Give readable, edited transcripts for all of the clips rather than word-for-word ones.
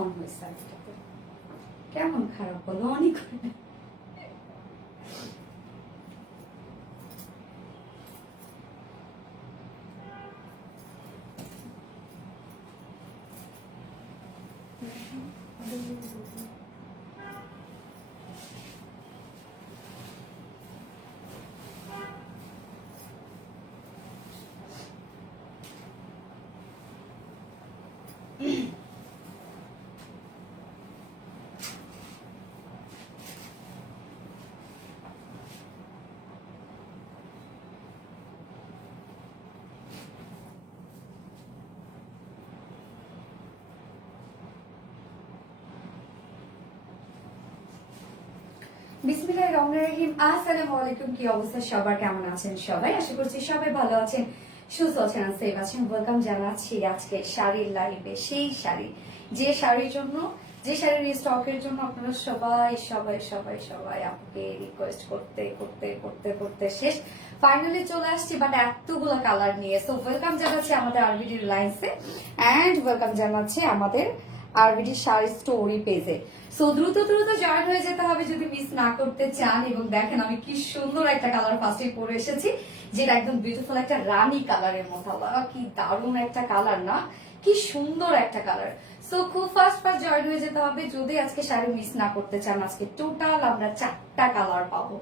On হয়েছে আজটাতে কেমন খারাপ বলো অনেক বিসমিল্লাহির রহমানির রহিম। আসসালামু আলাইকুম। কি অবস্থা সবার, কেমন আছেন সবাই? আশা করছি সবাই ভালো আছেন, সুস্থ আছেন, সেফ আছেন। ওয়েলকাম জানাচ্ছি আজকে শাড়ির লাইভে। সেই শাড়ি, যে শাড়ির জন্য, যে শাড়ির স্টকের জন্য আপনারা সবাই সবাই সবাই সবাই আপনাকে রিকোয়েস্ট করতে করতে করতে করতে শেষ ফাইনালি চলে আসছি, বাট এতগুলো কালার নিয়ে। সো ওয়েলকাম জানাচ্ছি আমাদের আরবিডি রিলায়েন্সে এন্ড ওয়েলকাম জানাচ্ছি আমাদের আরবিডি শাড়ি স্টোরি পেজে। সো দ্রুত দ্রুত জয়েন হয়ে যেতে হবে যদি মিস না করতে চান। এবং দেখেন আমি কি সুন্দর একটা কালার ফার্স্টে পরে এসেছি, যেটা একদম বিউটিফুল একটা রানী কালারের মতো। কি দারুণ একটা কালার না, কি সুন্দর একটা কালার। সো খুব ফাস্ট ফাস্ট জয়েন হয়ে যেতে হবে যদি আজকে শাড়ি মিস না করতে চান। আজকে টোটাল আমরা 4টা কালার পাবো।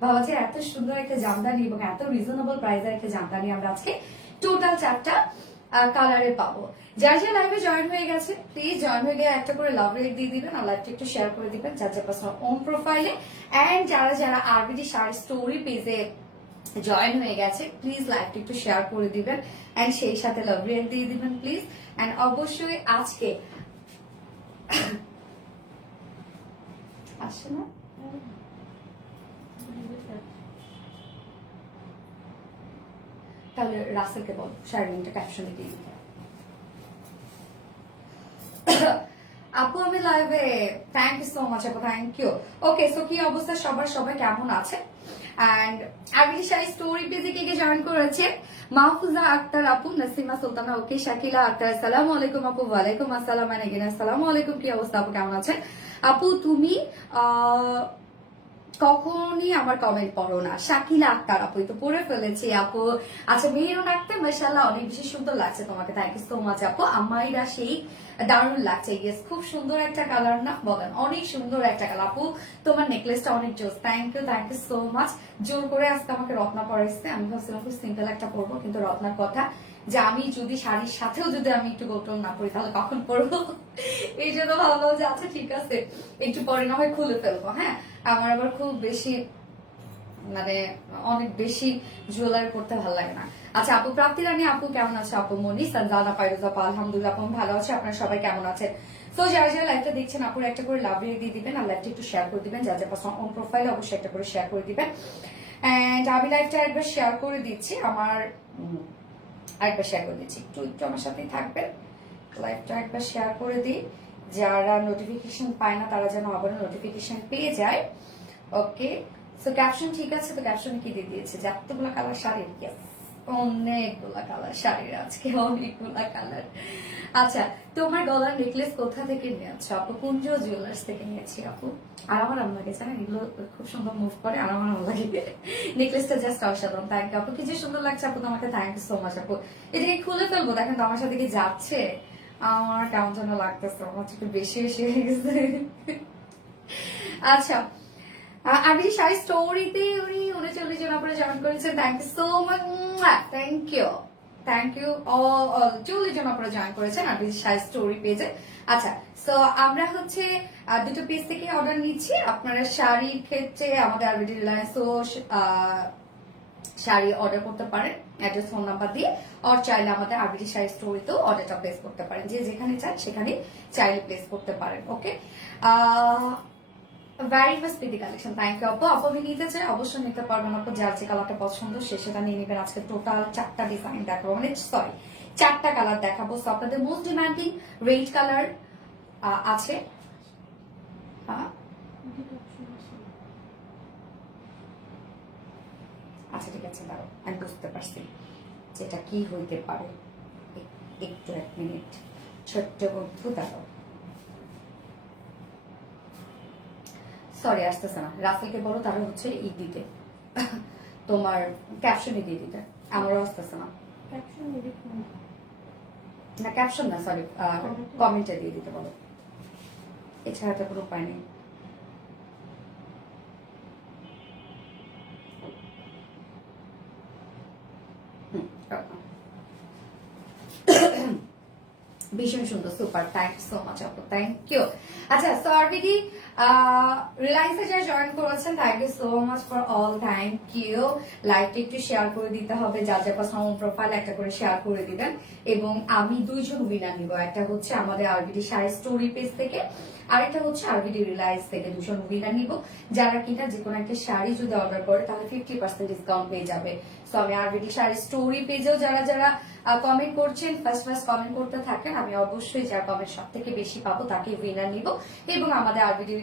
ভাবা যে এত সুন্দর একটা জামদানি এবং এত রিজনেবল প্রাইসের একটা জামদানি আমরা আজকে টোটাল 4টা কালারে পাবো। যার যে লাইভে জয়েন হয়ে গেছে প্লিজ জয়েন হয়ে গিয়ে একটা করে লাভ রেট দিয়ে দিবেন আর লাইভটা একটু শেয়ার করে দিবেন যার যার পার্সোনাল ওন প্রোফাইলে। এন্ড যারা যারা আরবিডি শাড়ি স্টোরি পেজে জয়েন হয়ে গেছে প্লিজ লাইভটা একটু শেয়ার করে দিবেন এন্ড সেই সাথে লাভ রেট দিয়ে দিবেন প্লিজ। এন্ড অবশ্যই আজকে আসে না তাহলে রাসেলকে বল শাড়ি লিংকটা ক্যাপশনে দিয়ে দিতে। আপু আমি লাইভে, থ্যাংক ইউ সো মাচ আপু, থ্যাংক ইউ। ওকে, সো কি অবস্থা সবার, সবাই কেমন আছে? এন্ড আরবিডি শাড়ি স্টোরি পেজে কে কে জয়েন করেছে? মাহফুজা আক্তার আপু, নাসিমা সুলতানা, ওকে, শাকিলা আক্তার, আসসালামু আলাইকুম আপু। ওয়ালাইকুম আসসালাম এন্ড এগেইন আসসালামু আলাইকুম। কি অবস্থা আপু, কেমন আছেন? আপু তুমি কখনই আমার কমেন্ট পড়ো না। শাকিলা আক্তার আপু তো পড়ে ফেলেছি আপু। আচ্ছা, মেহেরুন আক্তার, মাশাআল্লাহ অনেক বেশি সুন্দর লাগছে তোমাকে, থ্যাংক ইউ সো মাচ আপু। আমাইরা সেই দারুণ লাগছে, ইয়েস খুব সুন্দর একটা কালার না বলেন? অনেক সুন্দর একটা কালার আপু, তোমার নেকলেসটা অনেক জোস, থ্যাংক ইউ সো মাচ। জোর করে আজকে আমাকে রত্না পরাইছে, আমি ভাবছিলাম খুব সিম্পল একটা পরবো, কিন্তু রত্নার কথা যে আমি যদি শাড়ির সাথেও যদি আমি একটু গোল্ডন না পরি তাহলে কখন পরবো, এই জন্য ভাবলাম যে আচ্ছা ঠিক আছে একটু পরে না হয় খুলে ফেলবো। হ্যাঁ, আমার আবার খুব বেশি মানে অনেক বেশি জুয়েলারি করতে ভালো লাগে না। আচ্ছা আপু প্রাপ্তি রানী আপু কেমন আছে? আপু মনি সঞ্জানা পাইরুজা আপা, আলহামদুলিল্লাহ আপু ভালো আছে। আপনারা সবাই কেমন আছেন? তো যারা যারা লাইভটা দেখছেন আপুর একটা করে লাভ রেট দিয়ে দিবেন আর লাইভটা একটু শেয়ার করে দিবেন, যার যার পার্সোনাল অন প্রোফাইলে অবশ্যই একটা করে শেয়ার করে দিবেন। এন্ড আমি লাইভটা একবার শেয়ার করে দিচ্ছি, আমার আরেকবার শেয়ার করে দিচ্ছি, একটু একটু আমার সাথেই থাকবেন। লাইভটা একবার শেয়ার করে দিই, যারা নোটিফিকেশন পায় না তারা যেন আবার নোটিফিকেশন পেয়ে যায়। ওকে, সো ক্যাপশন ঠিক আছে? তো ক্যাপশনে কি দিয়ে দিয়েছে যে এতগুলো কালার শাড়ির, অনেকগুলা কালার শাড়ির, আজকে অনেকগুলা কালার। আচ্ছা, তোমার গলার নেকলেস কোথা থেকে নিয়েছো আপু? কুঞ্জ জুয়েলার্স থেকে নিয়েছি আপু। আর আমার লাগে জানেন এগুলো খুব সুন্দর মুভ করে, আর আমার লাগে নেকলেসটা জাস্ট অসাধারণ। থ্যাংক ইউ আপু, কি যে সুন্দর লাগছে আপু, তোমাকে থ্যাংক ইউ সো মাচ আপু। এটাকে খুলে ফেলবো, দেখেন তো আমার সাথে কি যাচ্ছে, আমার কেমন যেন লাগতেছে, আমার একটু বেশি বেশি হয়ে গেছে। আচ্ছা, আমি শাড়ি স্টোরিতে উনি 39 জন আপনারা জয়েন করেছেন, thank you so much, thank you thank you all 40 জন আপনারা জয়েন করেছেন আরবি শাড়ি স্টোরি পেজে। আচ্ছা, সো আমরা হচ্ছে দুটো পেজ থেকে অর্ডার নিচ্ছি। আপনারা শাড়ির ক্ষেত্রে আমাদের আরবিডি রিলায়েন্স শাড়ি অর্ডার করতে পারেন অ্যাড্রেস ফোন নাম্বার দিয়ে, আর চাইলে আমাদের আরবিডি শাড়ি স্টোরিতেও অর্ডারটা প্লেস করতে পারেন, যে যেখানে চান সেখানে চাইলে প্লেস করতে পারেন। Okay, very much pretty collection, thank you আপু। আপু আমি নিতে চাই, অবশ্যই নিতে পারবেন আপু, যার যে কালারটা পছন্দ সে সেটা নিয়ে নেবেন। আজকে টোটাল 4টা ডিজাইন দেখাবো, মানে সরি 4টা কালার দেখাবো। সো আপনাদের মোস্ট ডিমান্ডিং রেড কালার আছে, হ্যাঁ আচ্ছা ঠিক আছে, দাঁড়াও আমি বুঝতে পারছি যেটা কি হইতে পারে। একটু 1 মিনিট ছোট্ট বন্ধু, দাঁড়াও সরি আসতেছে না, রাসেলকে বলো তারা হচ্ছে ই দিতে তোমার ক্যাপশনে দিয়ে দিতে, আমারও আসতেছে না। না ক্যাপশন না, সরি কমেন্টে দিয়ে দিতে বলো, এছাড়া তো কোনো উপায় নেই। ভীষণ সুন্দর, super, thank you so much আপু, থ্যাংক ইউ। আচ্ছা সো আরবিডি রিলায়েন্সে যারা জয়েন করেছেন thank you so much for all, thank you. লাইভটা একটু শেয়ার করে দিতে হবে, যার যার পার্সোনাল প্রোফাইল একটা করে শেয়ার করে দিবেন। এবং আমি দুইজন উইনার নিব, একটা হচ্ছে আমাদের আরবিডি শাড়ি স্টোরি পেজ থেকে, আরেকটা হচ্ছে আরবিডি রিলায়েন্স থেকে, দুজন উইনার নিব। যারা কিনা যে কোনো একটা শাড়ি যদি অর্ডার করে তাহলে 50% ডিসকাউন্ট পেয়ে যাবে। সো আমি আরবিডি শাড়ি স্টোরি পেজেও যারা যারা কমেন্ট করছেন, ফার্স্ট কমেন্ট করতে থাকেন, আমি অবশ্যই যার কমেন্ট সব থেকে বেশি পাবো তাকে উইনার নিব। এবং আমাদের আরবিডি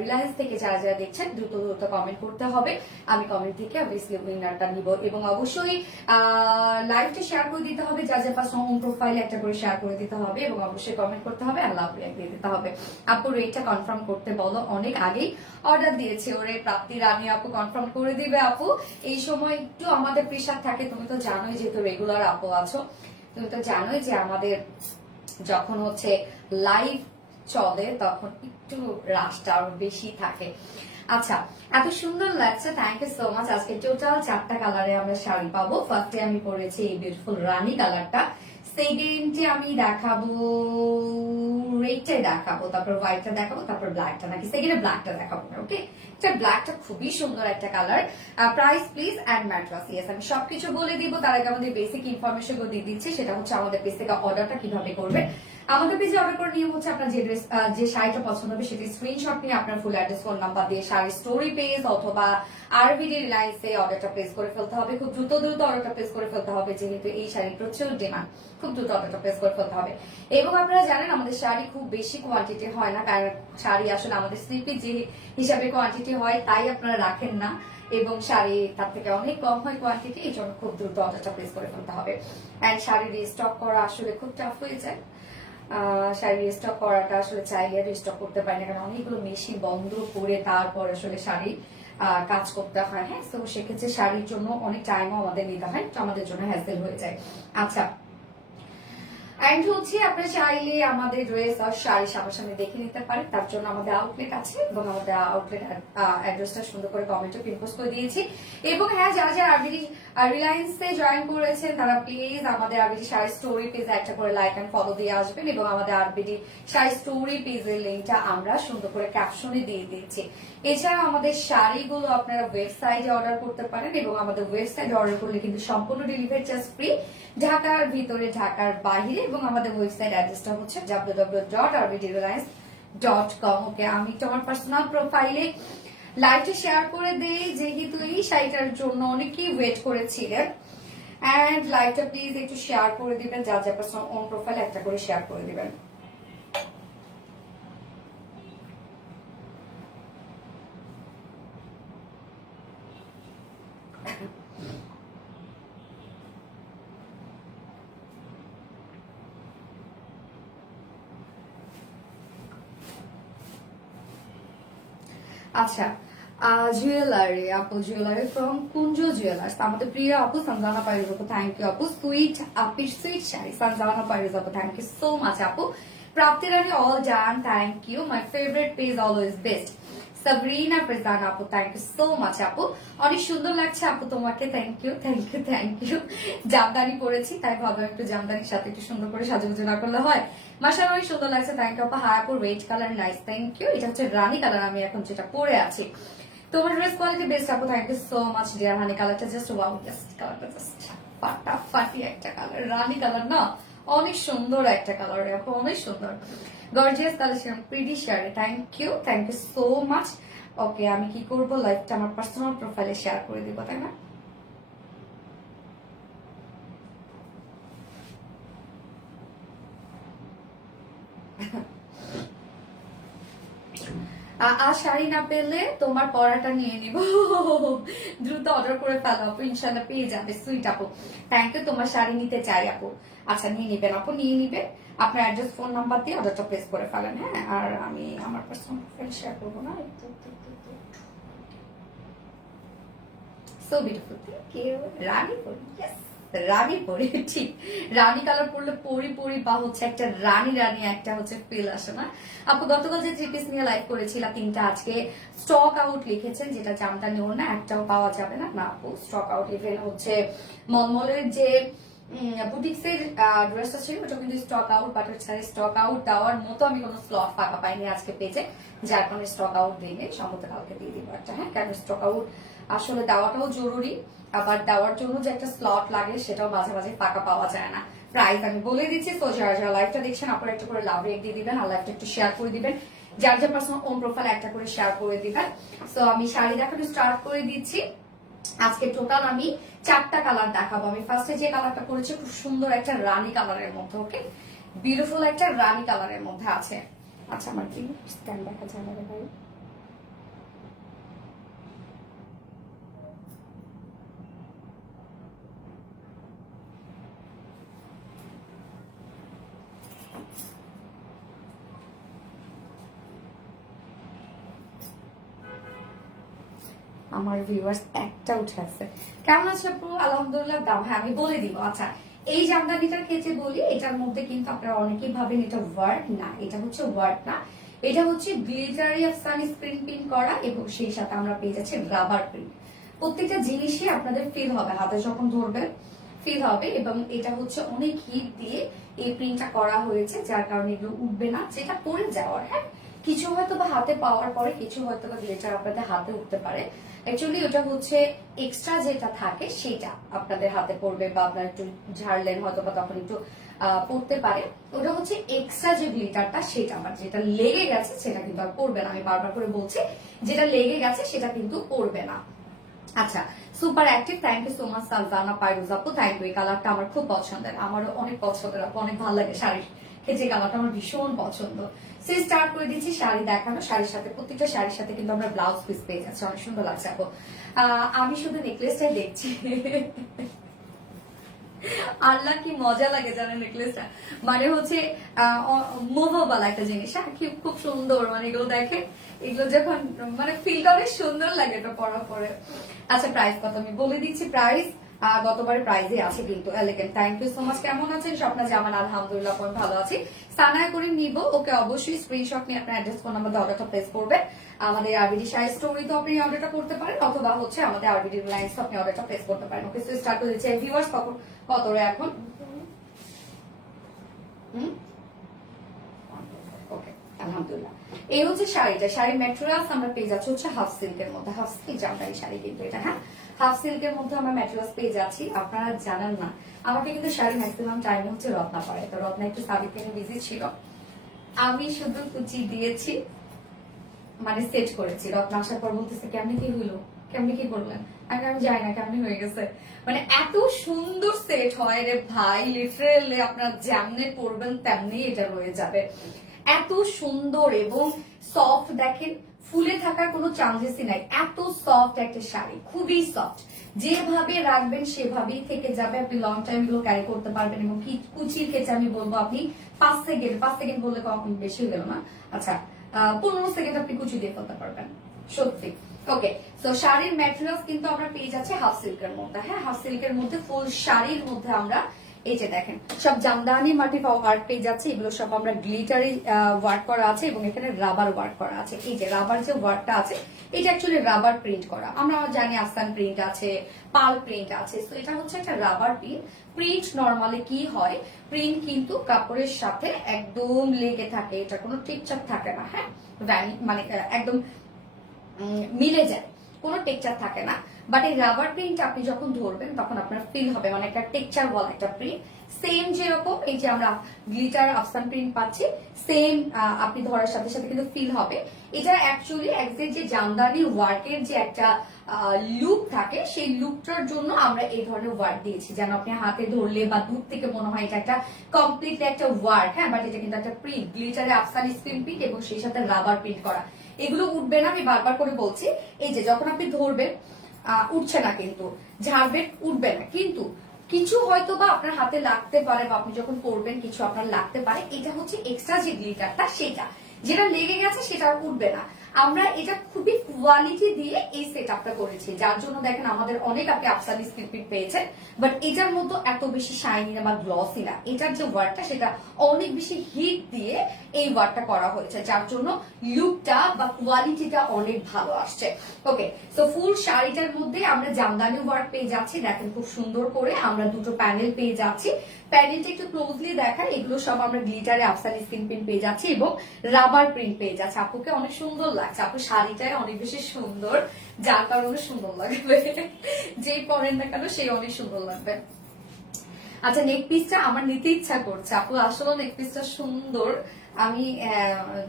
রিলায়েন্স থেকে যারা যারা দেখছেন দ্রুত দ্রুত কমেন্ট করতে হবে, আমি কমেন্ট থেকে অবভিয়াসলি উইনারটা নিব। এবং অবশ্যই লাইভটা শেয়ার করে দিতে হবে, যার যার পার্সোনাল প্রোফাইলে একটা করে শেয়ার করে দিতে হবে, এবং অবশ্যই কমেন্ট করতে হবে আর লাভ রিঅ্যাক্ট দিয়ে দিতে হবে। আপু রেটটা কনফার্ম করতে বলো, অনেক আগেই অর্ডার দিয়েছে ওরে প্রাপ্তি রানী আপু, কনফার্ম করে দিবে আপু। এই সময় একটু আমাদের প্রেশার থাকে, তুমি তো জানোই যেহেতু রেগুলার আপু আছো, তুমি তো জানোই যে আমাদের যখন হচ্ছে লাইভ চলে তখন একটু রাশটা আরো বেশি থাকে। আচ্ছা এত সুন্দর লাগছে, থ্যাংক ইউ সো মাচ। আজকে টোটাল 4টা কালারে আমরা শাড়ি পাবো। ফার্স্টে আমি পরেছি এই বিউটিফুল রানী কালারটা, সেকেন্ডে আমি দেখাবো রেডটাই দেখাবো, তারপর হোয়াইটটা দেখাবো, তারপর ব্ল্যাকটা, নাকি সেকেন্ডে ব্ল্যাকটা দেখাবো। ওকে, এটা ব্ল্যাকটা খুবই সুন্দর একটা colour. Price please and ম্যাট্রাস, yes আমি সবকিছু বলে দিব। তার আগে আমাদের বেসিক ইনফরমেশন দিয়ে দিচ্ছি, সেটা হচ্ছে আমাদের পেজ থেকে অর্ডারটা কিভাবে করবে। আমাদের পেজে অর্ডার করার নিয়ম হচ্ছে আপনার যে শাড়িটা পছন্দ হবে সেটি স্ক্রিনশট নিয়ে আপনার ফুল অ্যাড্রেস ফোন নাম্বার দিয়ে শাড়ি স্টোরি পেজ অথবা আরবিডি রিলায়েন্সে অর্ডারটা প্লেস করে ফেলতে হবে। খুব দ্রুত দ্রুত অর্ডারটা প্লেস করে ফেলতে হবে, যেহেতু এই শাড়ির প্রচুর ডিমান্ড, খুব দ্রুত অর্ডারটা প্লেস করে ফেলতে হবে। এবং আপনারা জানেন আমাদের শাড়ি খুব বেশি কোয়ান্টিটি হয় না, কারণ শাড়ি আসলে আমাদের স্লিপি যে হিসাবে কোয়ান্টিটি হয় তাই আপনারা রাখেন না, এবং শাড়ি তার থেকে অনেক কম হয় কোয়ান্টিটি, এই জন্য খুব দ্রুত অর্ডারটা প্লেস করে ফেলতে হবে। অ্যান্ড শাড়ি রিস্টক করা আসলে খুব টাফ হয়ে যায়। শাড়ি রিস্টক করাটা আসলে চাইলে রিস্টক করতে পারি না, কারণ অনেকগুলো মেশিন বন্ধ করে তারপর আসলে শাড়ি কাজ করতে হয়। হ্যাঁ, তো সেক্ষেত্রে শাড়ির জন্য অনেক টাইমও আমাদের নিতে হয়, তো আমাদের জন্য হ্যাসেল হয়ে যায়। আচ্ছা এন্ড হচ্ছে আপনার চাইলে আমাদের ড্রেস আর শাড়ি সামনাসামনি দেখে নিতে পারেন, তার জন্য আমাদের আউটলেট আছে, এবং আমাদের আউটলেট অ্যাড্রেসটা সুন্দর করে কমেন্টে পিনপোস্ট করে দিয়েছি। এবং হ্যাঁ, যারা যারা আরবিডি রিলায়েন্সে জয়েন করেছেন তারা প্লিজ আমাদের আরবিডি শাড়ি স্টোরি পেজে একটা করে লাইক এন্ড ফলো দিয়ে আসবেন, এবং আমাদের আরবিডি শাড়ি স্টোরি পেজের লিঙ্কটা আমরা সুন্দর করে ক্যাপশনে দিয়ে দিয়েছি। এছাড়া আমাদের শাড়িগুলো আপনারা ওয়েবসাইটে অর্ডার করতে পারেন, এবং আমাদের ওয়েবসাইটে অর্ডার করলে কিন্তু সম্পূর্ণ ডেলিভারি চার্জ ফ্রি, ঢাকার ভিতরে ঢাকার বাইরে। এবং আমাদের ওয়েবসাইট অ্যাড্রেসটা হচ্ছে www.rbdreliance.com। ওকে, আমি তোমার পার্সোনাল প্রোফাইলে লাইভটা শেয়ার করে দেই, যেহেতু এই শাড়িটার জন্য অনেকেই ওয়েট করেছিলেন। এন্ড লাইভটা প্লিজ একটু শেয়ার করে দিবেন, যার যার পার্সোনাল ওন প্রোফাইলে একটা করে শেয়ার করে দিবেন। আচ্ছা জুয়েলারি আপু, জুয়েলারি ফ্রম কুঞ্জ জুয়েলার্স, আমাদের প্রিয় আপু সঞ্জানা পাইরুজ আপু, থ্যাংক ইউ আপু। সুইট আপির সুইট শাড়ি সঞ্জানা পাইরুজ আপু, থ্যাংক ইউ সো মাচ আপু। Prapti Rani all done, thank you. My favourite page always best Sabrina প্রেজান আপু, থ্যাংক ইউ সো মাচ আপু। অনেক সুন্দর লাগছে আপু তোমাকে, thank you thank you thank you. Jamdani পরেছি তাই ভাবলাম একটু জামদানির সাথে একটু সুন্দর করে সাজুগুজু না করলে হয়। মাশাআল্লাহ অনেক সুন্দর লাগছে, থ্যাংক ইউ আপু। হাই আপু, red colour nice, thank you. এটা হচ্ছে রানী কালার, আমি এখন যেটা পরে আছি। তোমার ড্রেস কোয়ালিটি বেস্ট আপু, thank you so much dear. Honey কালারটা জাস্ট ওয়াও, জাস্ট কালারটা জাস্ট ফাটাফাটি একটা কালার, রানী কালার না, অনেক সুন্দর একটা কালার আপু, অনেক সুন্দর gorgeous collection, pretty sari, thank you so much. Okay, আমি কি করব, লাইভটা আমার পার্সোনাল প্রোফাইলে শেয়ার করে দিব, তাই না? আর শাড়ি না পেলে তোমার পরাটা নিয়ে নিব, দ্রুত অর্ডার করে ফেলো আপু, ইনশাল্লাহ পেয়ে যাবে। সুইট আপু, থ্যাংক ইউ। তোমার শাড়ি নিতে চাই আপু, আচ্ছা নিয়ে নিবেন আপু, নিয়ে নিবেন। আপনার অ্যাড্রেস ফোন নাম্বার দিয়ে অর্ডারটা প্লেস করে ফেলেন। হ্যাঁ, আর আমি আমার পার্সোনাল প্রোফাইল শেয়ার করবো না। So beautiful, thank you. Rani Pori, yes রানী পরি, ঠিক রানী কালার পরলে পরি পরি বা হচ্ছে একটা রানী রানী একটা হচ্ছে ফিল আসে না। আপু গতকাল যে 3 পিস নিয়ে লাইভ করেছিলাম 3টা আজকে স্টক আউট লিখেছেন, যেটা জামদানি ওড়না একটাও পাওয়া যাবে না। না আপু, স্টক আউট। ইভেন হচ্ছে মলমলের যে বুটিক্সের ড্রেসটা ছিল ওটা কিন্তু স্টক আউট, বাট হচ্ছে স্টক আউট দেওয়ার মতো আমি কোনো স্লট ফাঁকা পাইনি আজকে পেজে, যার কারণে স্টক আউট দিইনি। সম্ভবত কালকে দিয়ে দিব একটা। হ্যাঁ, কারণ স্টক আউট আসলে দেওয়াটাও জরুরি, আবার দেওয়ার জন্য যে একটা স্লট লাগে সেটাও মাঝে মাঝে ফাঁকা পাওয়া যায় না। প্রাইস আমি বলে দিচ্ছি, তো যারা যারা লাইভটা দেখছেন আপনারা একটা করে লাভ রেট দিয়ে দিবেন, আর লাইভটা একটু শেয়ার করে দিবেন, যার যার পার্সোনাল ওন প্রোফাইল একটা করে শেয়ার করে দিবেন। সো আমি শাড়ি দেখানো স্টার্ট করে দিচ্ছি। আজকে টোটাল আমি 4টা কালার দেখাবো। আমি ফার্স্টে যে কালারটা করেছি খুব সুন্দর একটা রানী কালারের মধ্যে, ওকে বিউটিফুল একটা রানী কালারের মধ্যে আছে। আচ্ছা আমার কি স্ট্যান্ড দেখা যায় না রে ভাই? আমার ভিউয়ার্স একটা উঠে আছে। কেমন আছে আপু? আলহামদুলিল্লাহ। দাও, হ্যাঁ আমি বলে দিব। আচ্ছা, এই জামদানিটার ক্ষেত্রে বলি, এটার মধ্যে কিন্তু আপনারা অনেকেই ভাবেন এটা ওয়ার্ক না, এটা হচ্ছে ওয়ার্ক না, এটা হচ্ছে গ্লিটারি আফসানি স্ক্রিন প্রিন্ট করা, এবং সেই সাথে আমরা পেয়ে যাচ্ছি রাবার প্রিন্ট। প্রত্যেকটা জিনিসই আপনাদের ফিল হবে, হাতে যখন ধরবেন ফিল হবে, এবং এটা হচ্ছে অনেক হিট দিয়ে এই প্রিন্টটা করা হয়েছে, যার কারণে এগুলো উঠবে না, যেটা পরে যাওয়ার। হ্যাঁ, কিছু হয়তো বা হাতে পাওয়ার পরে কিছু হয়তো বা গ্লিটার আপনাদের হাতে উঠতে পারে। অ্যাকচুয়ালি ওটা হচ্ছে এক্সট্রা যেটা থাকে সেটা আপনাদের হাতে পড়বে, বা আপনার একটু ঝাড়লেন হয়তো বা তখন একটু পড়তে পারে। ওটা হচ্ছে এক্সট্রা যে গ্লিটারটা সেটা, আবার যেটা লেগে গেছে সেটা কিন্তু আর পড়বে না। আমি বারবার করে বলছি, যেটা লেগে গেছে সেটা কিন্তু পড়বে না। আচ্ছা, super active, thank you so much Saljana Pairuz আপু, থ্যাংক ইউ। এই কালারটা আমার খুব পছন্দের, আমারও অনেক পছন্দের আপু, অনেক ভালো লাগে শাড়ির ক্ষেত্রে কালারটা আমার ভীষণ পছন্দ। সে স্টার্ট করে দিচ্ছি শাড়ি দেখানো। শাড়ির সাথে প্রত্যেকটা শাড়ির সাথে কিন্তু আমরা ব্লাউজ পিস পেয়ে যাচ্ছি, অনেক সুন্দর লাগছে আপু। আমি শুধু নেকলেসটাই দেখছি। আল্লাহ কি মজা লাগে জানেন নেকলেসটা, মানে হচ্ছে মুভেবল একটা জিনিস। খুব সুন্দর, মানে এগুলো দেখেন, এগুলো যখন মানে ফিলটা অনেক সুন্দর লাগে এটা পরার পরে। আচ্ছা, প্রাইস কত আমি বলে দিচ্ছি। প্রাইস গতবারের প্রাইজে আছে কিন্তু elegant. Thank you so much. কেমন আছেন স্বপ্না জামান? আলহামদুলিল্লাহ আমি ভালো আছি। সানায় করে নিব, ওকে অবশ্যই স্ক্রিনশট নিয়ে আপনার অ্যাড্রেস ফোন নাম্বার অর্ডারটা প্লেস করবেন। আমাদের আরবিডি শাড়ি স্টোরিতে আপনি অর্ডারটা করতে পারেন, অথবা হচ্ছে আমাদের আরবিডি লাইন্স আপনি অর্ডারটা প্লেস করতে পারেন। ওকে, সো স্টার্ট করে দিচ্ছি। ভিউয়ার্স কত রে এখন? ওকে, আলহামদুলিল্লাহ। এই হচ্ছে শাড়িটা, শাড়ির ম্যাটেরিয়ালস আমরা পেয়ে যাচ্ছি হচ্ছে হাফ সিল্কের মধ্যে, হাফ সিল্ক জামদানি শাড়ি কিন্তু এটা। হ্যাঁ, হাফ সিল্কের মধ্যে আমরা ম্যাটেরিয়ালস পেয়ে যাচ্ছি। আপনারা জানেন না, আমাকে কিন্তু শাড়ি ম্যাক্সিমাম টাইম হচ্ছে রত্না পরে, তো রত্না একটু সাবিকের বিজি ছিল, আমি শুধু কুচি দিয়েছি, মানে সেট করেছি। রত্না আসার পর বলতেছে কেমনি কি হইলো, কেমনি কি করলেন, আমি যাই না কেমনি হয়ে গেছে। মানে এত সুন্দর সেট হয় রে ভাই, লিটারেলি আপনার যেমনে পরবেন তেমনি এটা রয়ে যাবে। এত সুন্দর এবং সফট, দেখেন ফুলে থাকার কোনো চান্সেসই নাই, এত সফট একটা শাড়ি, খুবই সফট। যেভাবে রাখবেন সেভাবেই থেকে যাবে, আপনি লং টাইম এগুলো ক্যারি করতে পারবেন। এবং কুচির ক্ষেত্রে আমি বলবো আপনি 5 সেকেন্ড বললে কখন বেশি হয়ে গেল না, আচ্ছা 15 সেকেন্ড আপনি কুচি দিয়ে ফেলতে পারবেন, সত্যি। ওকে, তো শাড়ির ম্যাটেরিয়ালস কিন্তু আমরা পেয়ে যাচ্ছি হাফ সিল্কের মধ্যে। হ্যাঁ, হাফ সিল্কের মধ্যে ফুল শাড়ির মধ্যে আমরা এই যে দেখেন সব জামদানি মাটি ওয়ার্ক পেয়ে যাচ্ছে। এগুলো সব আমরা গ্লিটারি ওয়ার্ক করা আছে, এবং এখানে রাবার ওয়ার্ক করা আছে। এই যে রাবার যে ওয়ার্কটা আছে, এটা অ্যাকচুয়ালি রাবার প্রিন্ট করা। আমরা জানি আফসান প্রিন্ট আছে, পাল প্রিন্ট আছে, তো এটা হচ্ছে একটা রাবার প্রিন্ট। প্রিন্ট নরমালি কি হয়, প্রিন্ট কিন্তু কাপড়ের সাথে একদম লেগে থাকে, এটা কোনো টিপচাপ থাকে না। হ্যাঁ, মানে একদম মিলে যায়, কোনো টেক্সচার থাকে না। বাট এই রাবার প্রিন্ট আপনি যখন ধরবেন তখন আপনার ফিল হবে, মানে একটা টেক্সচার বল একটা প্রিন্ট। সেম যেরকম এই যে আমরা গ্লিটার আফসান প্রিন্ট পাচ্ছি, সেম আপনি ধরার সাথে সাথে কিন্তু ফিল হবে। এটা অ্যাকচুয়ালি একজ্যাক্ট যে জামদানি ওয়ার্কের যে একটা লুক থাকে, সেই লুকটার জন্য আমরা এই ধরনের ওয়ার্ক দিয়েছি, যেন আপনি হাতে ধরলে বা দূর থেকে মনে হয় এটা একটা কমপ্লিটলি একটা ওয়ার্ক। হ্যাঁ, বাট এটা কিন্তু একটা প্রিন্ট, গ্লিটারে আফসানি স্ক্রিন প্রিন্ট এবং সেই সাথে রাবার প্রিন্ট করা। এগুলো উঠবে না, আমি বারবার করে বলছি। এই যে যখন আপনি ধরবেন উঠছে না, কিন্তু ঝাড়বেন উঠবে না, কিন্তু কিছু হয়তো বা আপনার হাতে লাগতে পারে বা আপনি যখন পরবেন কিছু আপনার লাগতে পারে, এটা হচ্ছে এক্সট্রা যে গ্লিটারটা সেটা, যেটা লেগে গেছে সেটা আর উঠবে না। আমরা এটা খুবই কোয়ালিটি দিয়ে এই সেট আপটা করেছি, যার জন্য দেখেন আমাদের অনেক আপনি আফসানি স্ক্রিপ্ট পেয়েছেন, বাট এটার মতো এত বেশি শাইনি না বা গ্লসি না। এটার যে ওয়ার্কটা সেটা অনেক বেশি হিট দিয়ে এই ওয়ার্কটা করা হয়েছে, যার জন্য লুকটা বা কোয়ালিটিটা অনেক ভালো আসছে। ওকে, সো ফুল শাড়িটার মধ্যে আমরা জামদানি ওয়ার্ক পেয়ে যাচ্ছি, দেখেন খুব সুন্দর করে আমরা দুটো প্যানেল পেয়ে যাচ্ছি। প্যানেলটা একটু ক্লোজলি দেখায়, এগুলো সব আমরা গ্লিটারে আফসানি স্কিন প্রিন্ট পেয়ে যাচ্ছি এবং রাবার প্রিন্ট পেয়ে যাচ্ছে। আপুকে অনেক সুন্দর লাগছে, আপু শাড়িটাই অনেক বেশি সুন্দর, যার কারণে সুন্দর লাগবে, যেই পরেন না কেন সেই অনেক সুন্দর লাগবে। আচ্ছা, নেক পিসটা আমার নিতে ইচ্ছা করছে আপু, আসলে নেক পিসটা সুন্দর, আমি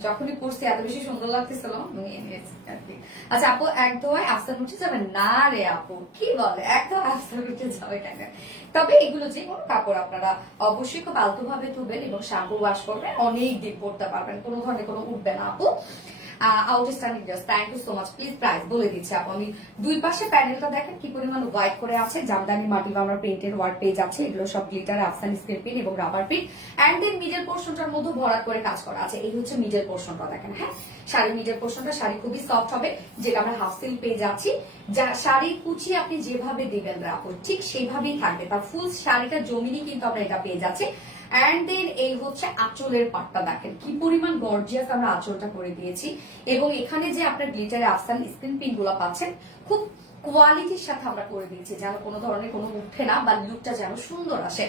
যখনই পড়ছি এত বেশি সুন্দর লাগতেছিল নিয়ে নিয়েছি আর কি। আচ্ছা আপু, এক ধোয়ায় আফসান উঠে যাবে না রে আপু, কি বলে এক ধোয়ায় আফসান উঠে যাবে কেন? তবে এগুলো যে কোনো কাপড় আপনারা অবশ্যই খুব আলতো ভাবে ধুবেন এবং শ্যাম্পু ওয়াশ করবেন, অনেক দিন পরতে পারবেন, কোনো ধরনের কোনো উঠবে না আপু। Outstanding just, thank you so much. Please price বলে দিচ্ছি আপু আমি। দুই পাশে প্যানেলটা দেখেন কি পরিমাণ হোয়াইট করে আছে, জামদানি মাটি বা আমরা প্রিন্টের ওয়ার্ক পেয়ে যাচ্ছে, এগুলো সব গ্লিটার আফসানি স্ক্রিন প্রিন্ট এবং rubber print, and then middle পোর্শনটার মধ্যে ভরাট করে কাজ করা আছে। এই হচ্ছে মিডল পোর্শনটা দেখেন, হ্যাঁ শাড়ি মিডল পোর্শনটা, শাড়ি খুবই সফট হবে, যেটা আমরা হাফ সিল্ক পেয়ে যাচ্ছি। যা শাড়ির কুচি আপনি যেভাবে দিবেন আপু ঠিক সেইভাবেই থাকবে, তার ফুল শাড়িটা জমিনি কিন্তু আমরা এটা পেয়ে যাচ্ছি। এন্ড দেন এই হচ্ছে আঁচলের পাটটা, দেখেন কি পরিমাণ গর্জিয়াস আমরা আঁচলটা করে দিয়েছি, এবং এখানে যে আপনার গ্লিটারে আফসান স্ক্রিন প্রিন্ট গুলো পাচ্ছেন খুব কোয়ালিটির সাথে আমরা করে দিয়েছি, যেন কোনো ধরনের কোনো উঠে না বা লুকটা যেন সুন্দর আসে।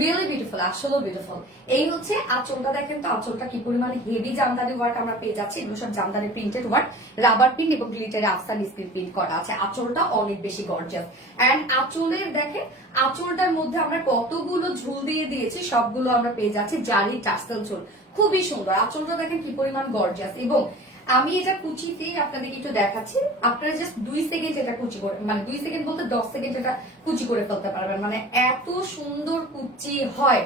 রিয়েলি বিউটিফুল, আসলে বিউটিফুল। এই হচ্ছে আঁচলটা, দেখেন তো আঁচলটা কি পরিমাণ হেভি জামদানি ওয়ার্ক আমরা পেয়ে যাচ্ছি, এগুলো সব Jamdani printed work, rubber print এবং গ্লিটারে আফসান স্ক্রিন প্রিন্ট করা আছে। আঁচলটা অনেক বেশি গর্জিয়াস, এন্ড আঁচলের দেখেন আঁচলটার মধ্যে আমরা কতগুলো ঝুল দিয়ে দিয়েছি, সবগুলো আমরা পেয়ে যাচ্ছি জারি টার্সেল ঝুল, খুবই সুন্দর। আঁচলটা দেখেন কি পরিমাণ গর্জিয়াস, এবং আমি এটা কুচিতে আপনাদেরকে একটু দেখাচ্ছি, আপনারা জাস্ট 2 সেকেন্ড এটা কুচি করে, মানে 2 সেকেন্ড বলতে 10 সেকেন্ড এটা কুচি করে ফেলতে পারবেন, মানে এত সুন্দর কুচি হয়।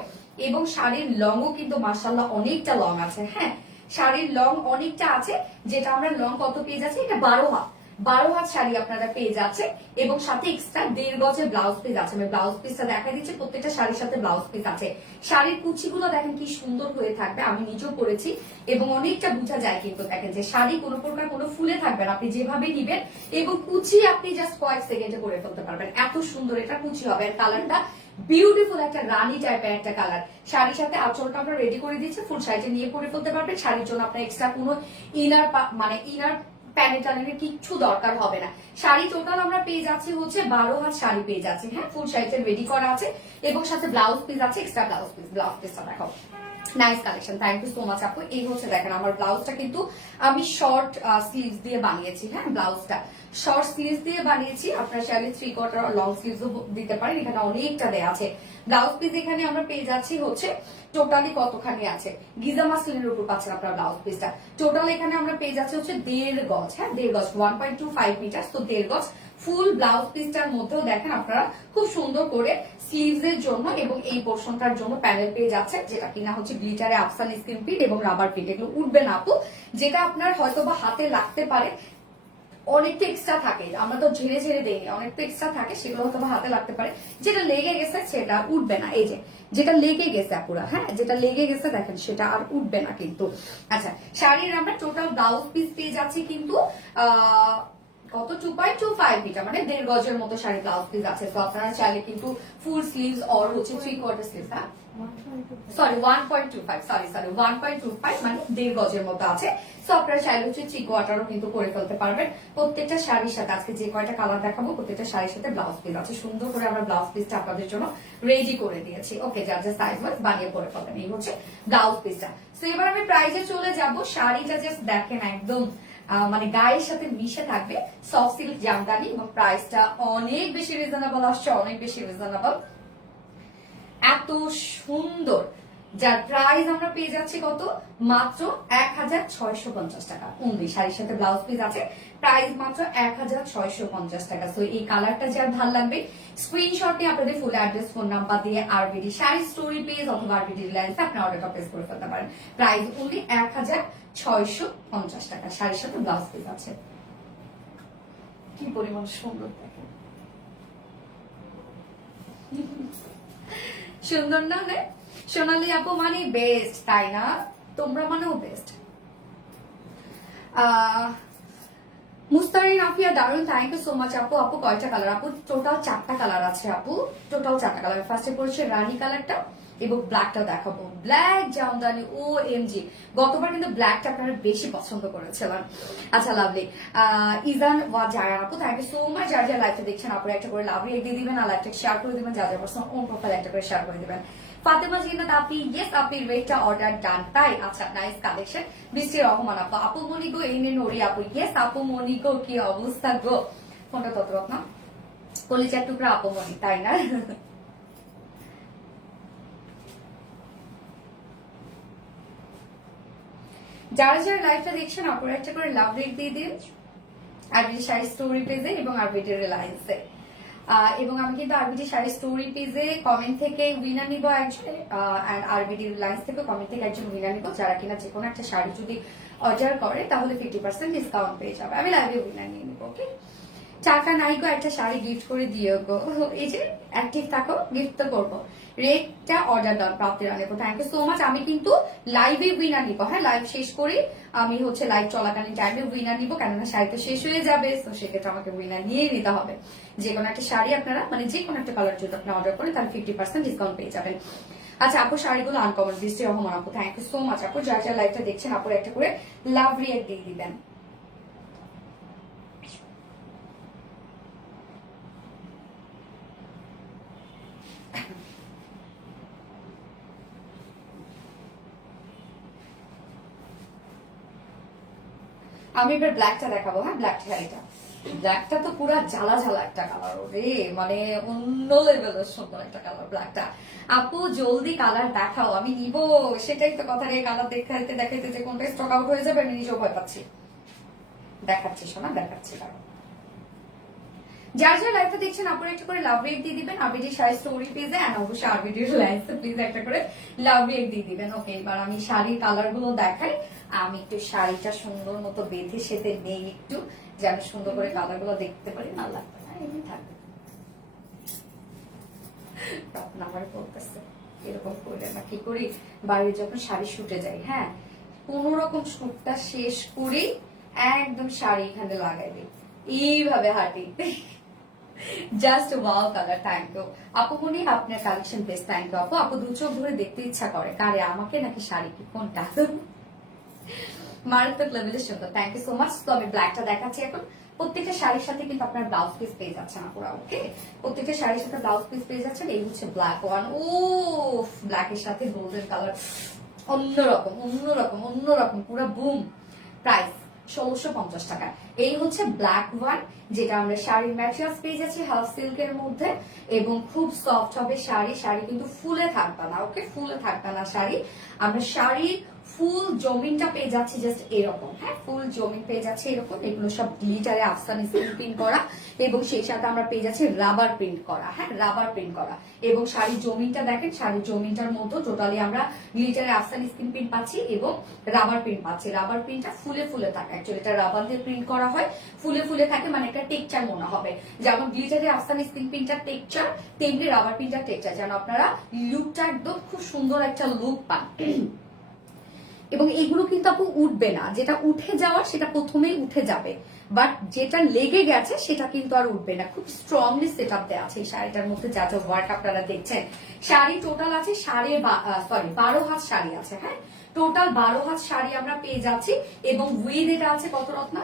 এবং শাড়ির লংও কিন্তু মাশাআল্লাহ অনেকটা লং আছে, হ্যাঁ শাড়ির লং অনেকটা আছে, যেটা আমরা লং কত পেয়ে যাচ্ছি, এটা 12 হাত শাড়ি আপনারা পেয়ে যাচ্ছে, এবং সাথে এক্সট্রা 1.5 গজের ব্লাউজ পিস আছে। আমি ব্লাউজ পিসটা দেখা দিচ্ছি, প্রত্যেকটা শাড়ির সাথে ব্লাউজ পিস আছে। শাড়ির কুচিগুলো দেখেন কি সুন্দর হয়ে থাকবে, আমি নিজেও করেছি এবং অনেকটা বোঝা যায় কিন্তু, দেখেন যে শাড়ি কোনো প্রকার কোনো ফুলে থাকবে না, আপনি যেভাবে নিবেন এবং কুচি আপনি জাস্ট কয়েক সেকেন্ডে করে ফেলতে পারবেন, এত সুন্দর এটা কুচি হবে। আর কালারটা বিউটিফুল, একটা রানী টাইপের একটা কালার। শাড়ির সাথে আঁচলটা আমরা রেডি করে দিচ্ছি, ফুল শাড়িটা নিয়ে পরে ফেলতে পারবেন। শাড়ির জন্য আপনার এক্সট্রা কোনো ইনার মানে ইনার প্যানেল টানেলের কিচ্ছু দরকার হবে না। শাড়ি টোটাল আমরা পেয়ে যাচ্ছি হচ্ছে 12 হাত শাড়ি পেয়ে যাচ্ছি, হ্যাঁ ফুল শাড়িটা রেডি করা আছে, এবং সাথে ব্লাউজ পিস আছে, এক্সট্রা ব্লাউজ পিস। ব্লাউজ পিসটা দেখো, nice collection, thank you so much আপু। এই হচ্ছে দেখেন আমার ব্লাউজটা কিন্তু আমি শর্ট স্লিভস দিয়ে বানিয়েছি, হ্যাঁ ব্লাউজটা শর্ট স্লিভস দিয়ে বানিয়েছি, আপনার চাইলে 3/4 লং স্লিভসও দিতে পারেন, এখানে অনেকটা দেয়া আছে। ব্লাউজ পিস এখানে আমরা পেয়ে যাচ্ছি হচ্ছে টোটালি কতখানি আছে, গিজা মাসলিনের উপর পাচ্ছেন আপনার ব্লাউজ পিসটা। টোটাল এখানে আমরা পেয়ে যাচ্ছি হচ্ছে 1.5 গজ, হ্যাঁ 1.5 গজ, 1.25 মিটার, তো 1.5 গজ ফুল ব্লাউজ পিসটার মধ্যেও দেখেন আপনারা খুব সুন্দর করে স্লিভস এর জন্য এবং এই পোর্শনটার জন্য প্যানেল পেয়ে যাচ্ছে, যেটা কিনা হচ্ছে গ্লিটারে আফসান স্ক্রিন প্রিন্ট এবং রাবার প্রিন্ট, এগুলো উঠবে না আপু। যেটা আপনার হয়তো বা হাতে লাগতে পারে, অনেকটা এক্সট্রা থাকে, আমরা তো ঝেড়ে ঝেড়ে দেই, অনেকটা এক্সট্রা থাকে, সেগুলো হয়তো হাতে লাগতে পারে, যেটা লেগে গেছে সেটা উঠবে না। এই যে যেটা লেগে গেছে আপুরা, হ্যাঁ যেটা লেগে গেছে দেখেন সেটা আর উঠবে না কিন্তু। আচ্ছা, শাড়ির আমরা টোটাল ব্লাউজ পিস পেয়ে যাচ্ছি কিন্তু কত 2.25 মিটার, মানে 1.5 গজের মতো শাড়ি ব্লাউজ পিস আছে। তো আপনারা চাইলে কিন্তু ফুল স্লিভস অর হচ্ছে 3/4 স্লিভস, হ্যাঁ সরি 1.25, সরি 1.25 মানে 1.5 গজের মতো আছে। সো আপনারা চাইলে হচ্ছে 3/4ও কিন্তু করে ফেলতে পারবেন। প্রত্যেকটা শাড়ির সাথে আজকে যে কয়টা কালার দেখাবো প্রত্যেকটা শাড়ির সাথে ব্লাউজ পিস আছে, সুন্দর করে আমরা ব্লাউজ পিসটা আপনাদের জন্য রেডি করে দিয়েছি। ওকে, যার যার সাইজ ওয়াইজ বানিয়ে পরে ফেলবেন। এই হচ্ছে ব্লাউজ পিসটা। সো এবার আমি প্রাইসে চলে যাব। শাড়িটা জাস্ট দেখেন একদম মানে গায়ের সাথে মিশে থাকবে, সফট সিল্ক জামদানি, এবং প্রাইসটা অনেক বেশি রিজনেবল আসছে, অনেক বেশি রিজনেবল, এত সুন্দর, যার প্রাইস আমরা পেয়ে যাচ্ছি কত, মাত্র 1650 টাকা অনলি। শাড়ির সাথে ব্লাউজ পিস আছে, প্রাইস মাত্র 1650 টাকা। তো এই কালারটা যার ভালো লাগবে স্ক্রিনশট নিয়ে আপনাদের ফুল অ্যাড্রেস ফোন নাম্বার দিয়ে আরবিডি শাড়ি স্টোরি পেজ অথবা আরবিডি রিলায়েন্স আপনি অর্ডারটা প্লেস করে ফেলতে পারেন। প্রাইস অনলি 1650 টাকা, শাড়ির সাথে ব্লাউজ পিস আছে। কি পরিমাণ সুন্দর দেখেন, সুন্দর না? সোনালী আপু মানে বেস্ট, তাই না? তোমরা মানেও বেস্ট। মুস্তারিন আফিয়া দারুন, থ্যাংক ইউ সো মাচ আপু। আপু কয়টা কালার? আপু টোটাল 4টা কালার আছে আপু, টোটাল 4টা কালার। ফার্স্টে পড়ছে রানী কালারটা এবং ব্ল্যাকটা দেখাবো। ব্ল্যাক জামদানি, ও এম জি, গতবার কিন্তু ব্ল্যাকটা আপনারা বেশি পছন্দ করেছিলেন। আচ্ছা লাভলি। ইজান ওয়া জায়া আপু, থ্যাংক ইউ সো মাচ। যার যা লাইভটা দেখছেন আপনারা একটা করে লাভ রেট দিয়ে দিবেন আর লাইভটা শেয়ার করে দিবেন, যা যা পার্সোনাল ওন প্রোফাইল একটা করে শেয়ার করে দিবেন। ফাতেমা জিন্নাত আপি, ইয়েস আপনি রেটটা অর্ডার ডান, তাই? আচ্ছা নাইস কালেকশন। বৃষ্টি রহমান আপু, আপু মনি গো এই নড়ি আপু, ইয়েস আপু মনি গো, কি অবস্থা গো? ফোনটা তত না কলিজার টুকরা আপু মনি, তাই না? যারা যারা লাইভটা দেখছেন আপনারা একটা করে লাভ রেট দিয়ে দিন আরবিটি শাড়ি স্টোরি পেজে এবং আরবিটি রিলায়েন্সে। এবং আমি কিন্তু আরবিটি শাড়ি স্টোরি পেজে কমেন্ট থেকে উইনার নিব একজন, আর আরবিটি রিলায়েন্স থেকে কমেন্ট থেকে একজন উইনার নিব, যারা কিনা যে কোনো একটা শাড়ি যদি অর্ডার করে তাহলে 50% ডিসকাউন্ট পেয়ে যাবে। আমি লাইভে উইনার নিয়ে নিবো, ওকে? টাকা নাই গো, একটা শাড়ি গিফট করে দিও গো। এই যে অ্যাক্টিভ থাকো, গিফট তো করবো। রেটটা অর্ডার দেন প্রাপ্তিরা নেবো, থ্যাংক ইউ সো মাচ। আমি কিন্তু লাইভে উইনার নিবো, হ্যাঁ লাইভ শেষ করি আমি হচ্ছে লাইভ চলাকালীন টাইমে উইনার নিবো, কেননা শাড়ি তো শেষ হয়ে যাবে, তো সেক্ষেত্রে আমাকে উইনার নিয়ে নিতে হবে। যে কোনো একটা শাড়ি আপনারা মানে যে কোনো একটা কালার যদি আপনি অর্ডার করেন তাহলে 50% ডিসকাউন্ট পেয়ে যাবেন। আচ্ছা আপু শাড়িগুলো আনকমন, বৃষ্টি রহমান আপু, থ্যাংক ইউ সো মাচ আপু। যার যার লাইভটা দেখছেন আপুর একটা করে লাভ রিয়েক্ট দিয়ে দিবেন। আমি এবার ব্ল্যাকটা দেখাবো, হ্যাঁ ব্ল্যাক শাড়িটা। ব্ল্যাকটা তো পুরো জ্বালা জ্বালা একটা কালার, ওরে মানে অন্য লেভেলের সুন্দর একটা কালার ব্ল্যাকটা। আপু জলদি কালার দেখাও, আমি নিব। সেটাই তো কথা রে, কালার দেখাইতে দেখাইতে যে কোনটা স্টক আউট হয়ে যাবে আমি নিজেও ভয় পাচ্ছি। দেখাচ্ছি শোনা, দেখাচ্ছি। যার যার লাইভটা দেখছেন আপনারা একটা করে লাভ রেট দিয়ে দিবেন আরবিডি শাড়ি স্টোরি পেজে, এন্ড অবশ্যই আরবিডি লাইভে প্লিজ একটা করে লাভ রেট দিয়ে দিবেন, ওকে? এবার আমি শাড়ির কালার গুলো দেখাই। আমি একটু শাড়িটা সুন্দর মতো বেঁধে সেতে নেই একটু, যেন সুন্দর করে কালার গুলো দেখতে পারি, না লাগবে না এমনি থাকবে। তখন আমার বলতেছে এরকম করে না, কি করি বাইরে যখন শাড়ি শুটে যাই, হ্যাঁ কোন রকম শুটটা শেষ করি একদম শাড়ি এখানে লাগাই দিই, এইভাবে হাঁটি। Just wow colour, thank you আপু মনি, আপনার কালেকশন বেস্ট, থ্যাংক ইউ আপু। আপু দু চোখ ধরে দেখতে ইচ্ছা করে, কারে আমাকে নাকি শাড়ি, কি কোনটা? মারাত্মক লেভেলের সুন্দর, থ্যাংক ইউ সো মাচ। তো আমি ব্ল্যাকটা দেখাচ্ছি এখন। প্রত্যেকটা শাড়ির সাথে কিন্তু আপনার ব্লাউজ পিস পেয়ে যাচ্ছেন আপুরা, ওকে? প্রত্যেকটা শাড়ির সাথে ব্লাউজ পিস পেয়ে যাচ্ছেন। এই হচ্ছে ব্ল্যাক ওয়ান, ও ব্ল্যাকের সাথে গোল্ডেন কালার, অন্যরকম অন্যরকম অন্যরকম, পুরো বুম। প্রাইস 1650 টাকা। এই হচ্ছে ব্ল্যাক ওয়ান, যেটা আমরা শাড়ির ম্যাটেরিয়ালস পেয়ে যাচ্ছি হাফ সিল্কের মধ্যে এবং খুব সফট হবে শাড়ি। শাড়ি কিন্তু ফুলে থাকবে না, ওকে? ফুলে থাকবে না শাড়ি। আমরা শাড়ির ফুল জমিনটা পেয়ে যাচ্ছি জাস্ট এরকম, হ্যাঁ ফুল জমিন পেয়ে যাচ্ছে এরকম। এগুলো সব গ্লিটারে আফসান স্ক্রিন প্রিন্ট করা এবং সেই সাথে আমরা পেয়ে যাচ্ছি রাবার প্রিন্ট করা, হ্যাঁ রাবার প্রিন্ট করা। এবং শাড়ির জমিনটা দেখেন, শাড়ির জমিনটার মতো টোটালি আমরা গ্লিটারে আফসান স্ক্রিন প্রিন্ট পাচ্ছি এবং রাবার প্রিন্ট পাচ্ছি। রাবার প্রিন্টটা ফুলে ফুলে থাকে, অ্যাকচুয়ালি এটা রাবার দিয়ে প্রিন্ট করা হয়, ফুলে ফুলে থাকে, মানে একটা টেক্সচার মনে হবে। যেমন গ্লিটারে আফসান স্ক্রিন প্রিন্টার টেক্সচার, তেমনি রাবার প্রিন্টার টেক্সচার, যেন আপনারা লুকটা একদম খুব সুন্দর একটা লুক পান। এবং এগুলো কিন্তু আপু উঠবে না, যেটা উঠে যাওয়ার সেটা প্রথমেই উঠে যাবে, বাট যেটা লেগে গেছে সেটা কিন্তু আর উঠবে না। খুব স্ট্রংলি সেট আপ দেওয়া আছে এই শাড়িটার মধ্যে, যা যা ওয়ার্ক আপনারা দেখছেন। শাড়ি টোটাল আছে 12 হাত শাড়ি আছে, হ্যাঁ টোটাল 12 হাত শাড়ি আমরা পেয়ে যাচ্ছি। এবং উইথ এটা আছে কত রত্না?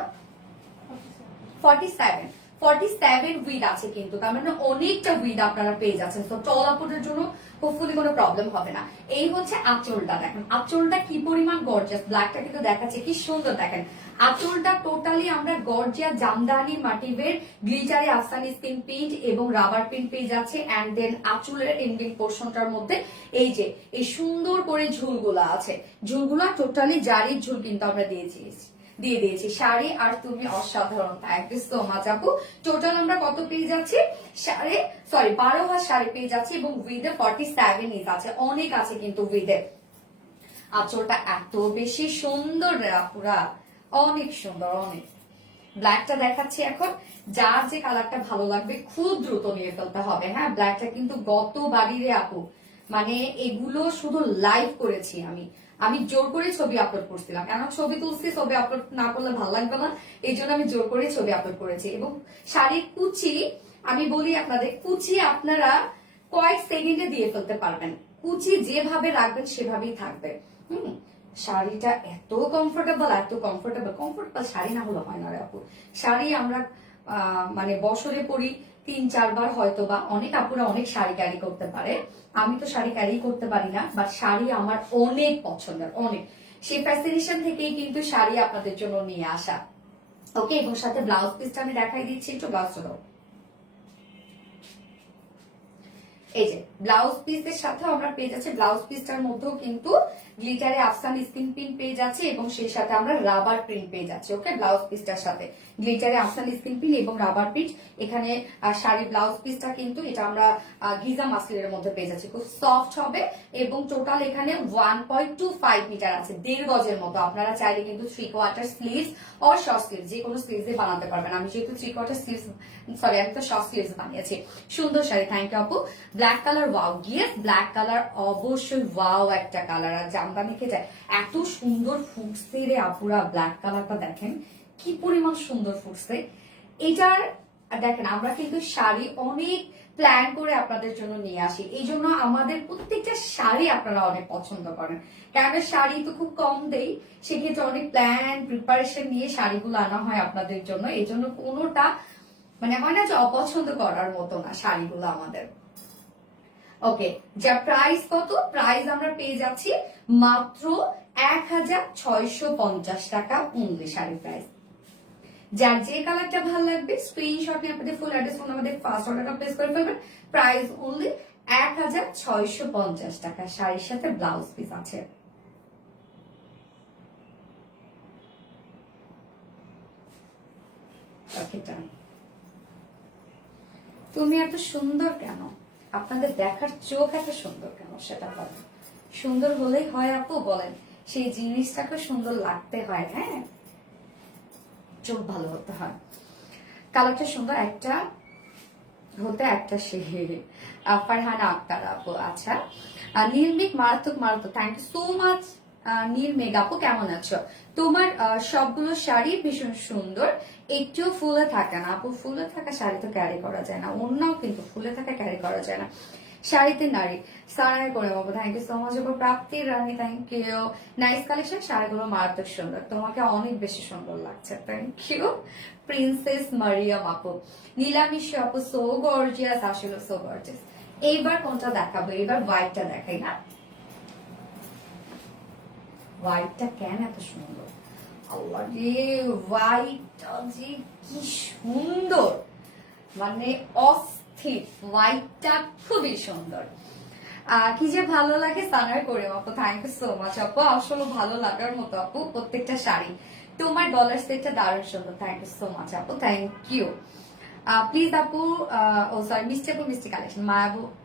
47 উইথ আছে কিন্তু, তার মানে অনেকটা উইথ আপনারা পেয়ে যাচ্ছেন। তো টল আপুদের জন্য হোপফুলি কোনো প্রবলেম হবে না। এই হচ্ছে আঁচলটা, দেখেন আঁচলটা কি পরিমাণ গর্জিয়াস, ব্ল্যাকটা কিন্তু দেখাচ্ছে কি সুন্দর, দেখেন আঁচলটা টোটালি আমরা গর্জিয়া জামদানি মাটিভের গ্লিটারে আফসানি স্কিন প্রিন্ট এবং রাবার প্রিন্ট পেয়ে যাচ্ছে। এন্ড দেন আঁচলের এন্ডিং পোর্শনটার মধ্যে এই যে এই সুন্দর করে ঝুলগুলা আছে, ঝুলগুলা টোটালি জারির ঝুল কিন্তু আমরা দিয়ে দিয়েছি। শাড়ি আর তুমি অসাধারণ, থ্যাংক ইউ সো মাচ আপু। টোটাল আমরা কত পেয়ে যাচ্ছি? 12 হাত শাড়ি পেয়ে যাচ্ছি এবং উইথে 47 ইঞ্চ আছে, অনেক আছে কিন্তু উইথে। আঁচলটা এত বেশি সুন্দর রে আপুরা, অনেক সুন্দর অনেক। ব্ল্যাকটা দেখাচ্ছি এখন। যার যে কালারটা ভালো লাগবে খুব দ্রুত নিয়ে ফেলতে হবে। হ্যাঁ, ব্ল্যাকটা কিন্তু গতবারই রে আপু, মানে এগুলো শুধু লাইভ করেছি আমি, আমি জোর করে ছবি আপলোড করছিলাম, কেন ছবি তুলছি, ছবি আপলোড না করলে ভালো লাগবে না, এই জন্য আমি জোর করে ছবি আপলোড করেছি। এবং শাড়ির কুচি, আমি বলি আপনাদের, কুচি আপনারা কয়েক সেকেন্ডে দিয়ে ফেলতে পারবেন, কুচি যেভাবে রাখবেন সেভাবেই থাকবে। হুম, শাড়িটা এত কমফোর্টেবল, এত কমফোর্টেবল, কমফোর্টেবল শাড়ি না হলে হয় না রে আপু। শাড়ি আমরা মানে বছরে পরি 3-4 বার হয়তো, বা অনেক আপুরা অনেক শাড়ি ক্যারি করতে পারে, আমি তো শাড়ি ক্যারি করতে পারি না, বাট শাড়ি আমার অনেক পছন্দের, অনেক। সেই ফ্যাসিনেশন থেকেই কিন্তু শাড়ি আপনাদের জন্য নিয়ে আসা। ওকে, এবং সাথে ব্লাউজ পিসটা আমি দেখাই দিচ্ছি, একটু ব্লাউজটা দাও। এই যে ব্লাউজ পিসের সাথে আমরা পেয়ে যাচ্ছি, ব্লাউজ পিসটার মধ্যেও কিন্তু গ্লিটারে আফসান স্কিন প্রিন্ট পেয়ে যাচ্ছে, এবং সেই সাথে আমরা রাবার প্রিন্ট পেয়ে যাচ্ছি। ওকে, ব্লাউজ পিসটার সাথে গ্লিটারে আফসান স্কিন প্রিন্ট এবং রাবার প্রিন্ট। এখানে শাড়ি ব্লাউজ পিসটা কিন্তু এটা আমরা গিজা মাসলিনের মধ্যে পেয়ে যাচ্ছি, খুব সফট হবে, এবং টোটাল এখানে 1.25 মিটার আছে, 1.5 গজের মতো। আপনারা চাইলে কিন্তু 3/4 স্লিভস অর শর্ট স্লিভস, যে কোনো স্লিভসে বানাতে পারবেন। আমি যেহেতু 3/4 স্লিভস, সরি আমি তো শর্ট স্লিভস বানিয়েছি। সুন্দর শাড়ি, থ্যাংক ইউ আপু। Black colour, wow, yes black colour অবশ্যই ওয়াও একটা কালার। আর জামদানি খেতে এত সুন্দর ফুটছে রে আপুরা, ব্ল্যাক কালারটা দেখেন কি পরিমাণ সুন্দর ফুটছে। এটার দেখেন, আমরা কিন্তু শাড়ি অনেক প্ল্যান করে আপনাদের জন্য নিয়ে আসি, এই জন্য আমাদের প্রত্যেকটা শাড়ি আপনারা অনেক পছন্দ করেন, কারণ শাড়ি তো খুব কম দেই, সেক্ষেত্রে অনেক প্ল্যান প্রিপারেশন নিয়ে শাড়িগুলো আনা হয় আপনাদের জন্য। এই জন্য কোনোটা মানে হয় না যে অপছন্দ করার মতো না শাড়িগুলো আমাদের। ওকে, যা প্রাইস কত, প্রাইস আমরা পেয়ে যাচ্ছি মাত্র 1650 টাকা অনলি শাড়ি প্রাইস। যার যে কালারটা ভালো লাগবে স্ক্রিনশট নিয়ে আপনাদের ফুল অ্যাড্রেস ফোন আমাদের ফার্স্ট অর্ডারটা প্লেস করে ফেলবেন। প্রাইস অনলি 1650 টাকা, শাড়ির সাথে ব্লাউজ পিস আছে। তুমি এত সুন্দর কেন, আপনাদের দেখার চোখ এত সুন্দর কেন সেটা বলেন। সুন্দর হলেই হয় আপু, বলেন, সেই জিনিসটাকে সুন্দর লাগতে হয়। হ্যাঁ, চোখ ভালো হতে হয়, কালারটা সুন্দর একটা হতে একটা সে। ফারহানা আক্তার আপু, আচ্ছা, নীলমেঘ, মারাত্মক মারাত্মক, থ্যাংক ইউ সো মাচ নীলমেঘ আপু, কেমন আছো? তোমার সবগুলো শাড়ি ভীষণ সুন্দর, একটু ফুলে থাকে না আপু, ফুলে থাকা শাড়ি তো ক্যারি করা যায় না, অন্যও কিন্তু ফুলে থাকা ক্যারি করা যায় না। শাড়িতে নারী, সারাই করে বাবু, থ্যাংক ইউ সো মাচ আপু। প্রাপ্তির রানী, থ্যাংক ইউ, নাইস কালেকশন, শাড়িগুলো মারাত্মক সুন্দর, তোমাকে অনেক বেশি সুন্দর লাগছে, থ্যাংক ইউ। প্রিন্সেস মারিয়াম আপু, নীলামিশু আপু, সো গর্জিয়াস, আসলে সো গর্জিয়াস। এইবার কোনটা দেখাবো, এবার হোয়াইটটা দেখাই না, হোয়াইটটা কেন এত সুন্দর, আল্লাহ রে, হোয়াইটটা যে কি সুন্দর, মানে অস্থির, হোয়াইটটা খুবই সুন্দর। কি যে ভালো লাগে সানার করে আপু, থ্যাংক ইউ সো মাচ আপু, আসলে ভালো লাগার মতো আপু প্রত্যেকটা শাড়ি। তোমার ডলার সেটটা দারুণ সুন্দর, থ্যাংক ইউ সো মাচ আপু, থ্যাংক ইউ। প্লিজ আপু, ও সরি, মিষ্টি আপু, মিষ্টি কালেকশন,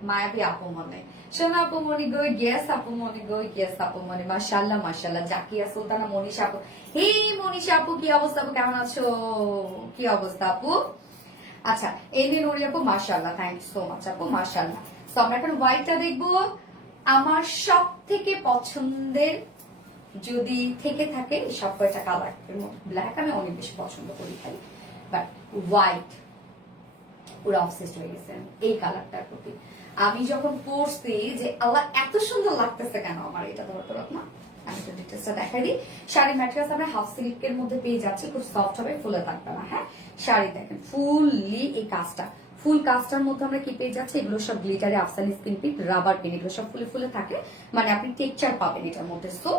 মায়াবী আপু মনে, সোনা আপু মনি গো, গেস আপু মনি গো, গেস আপু মনি, মাশাআল্লাহ মাশাআল্লাহ। জাকিয়া সুলতানা, মনীষা আপু, হেই মনীষা আপু, কি অবস্থা আপু, কেমন আছো, কি অবস্থা আপু? আচ্ছা, এই দিন ওরি আপু, মাশাআল্লাহ, থ্যাংক ইউ সো মাচ আপু, মাশাআল্লাহ। তো আমরা এখন হোয়াইটটা দেখবো। আমার সব থেকে পছন্দের যদি থেকে থাকে সব কয়টা কালার, ব্ল্যাক আমি অনেক বেশি পছন্দ করি খালি, বাট হোয়াইট পুরো অবসেসড হয়ে গেছে এই কালারটার প্রতি। আমি যখন পরছি যে আল্লাহ এত সুন্দর লাগতেছে কেন আমার, এটা ধরতে পারত না, আমি তো ডিটেলসটা দেখাই দিই। শাড়ি ম্যাটেরিয়ালস আমরা হাফ সিল্কের মধ্যে পেয়ে যাচ্ছি, খুব সফট হবে, ফুলে থাকবে না। হ্যাঁ, শাড়ি দেখেন ফুললি এই কাজটা, ফুল কাজটার মধ্যে আমরা কি পেয়ে যাচ্ছি, এগুলো সব গ্লিটারে আফসানি স্কিন প্রিন্ট, রাবার পিন, এগুলো সব ফুলে ফুলে থাকে, মানে আপনি টেক্সচার পাবেন এটার মধ্যে। সো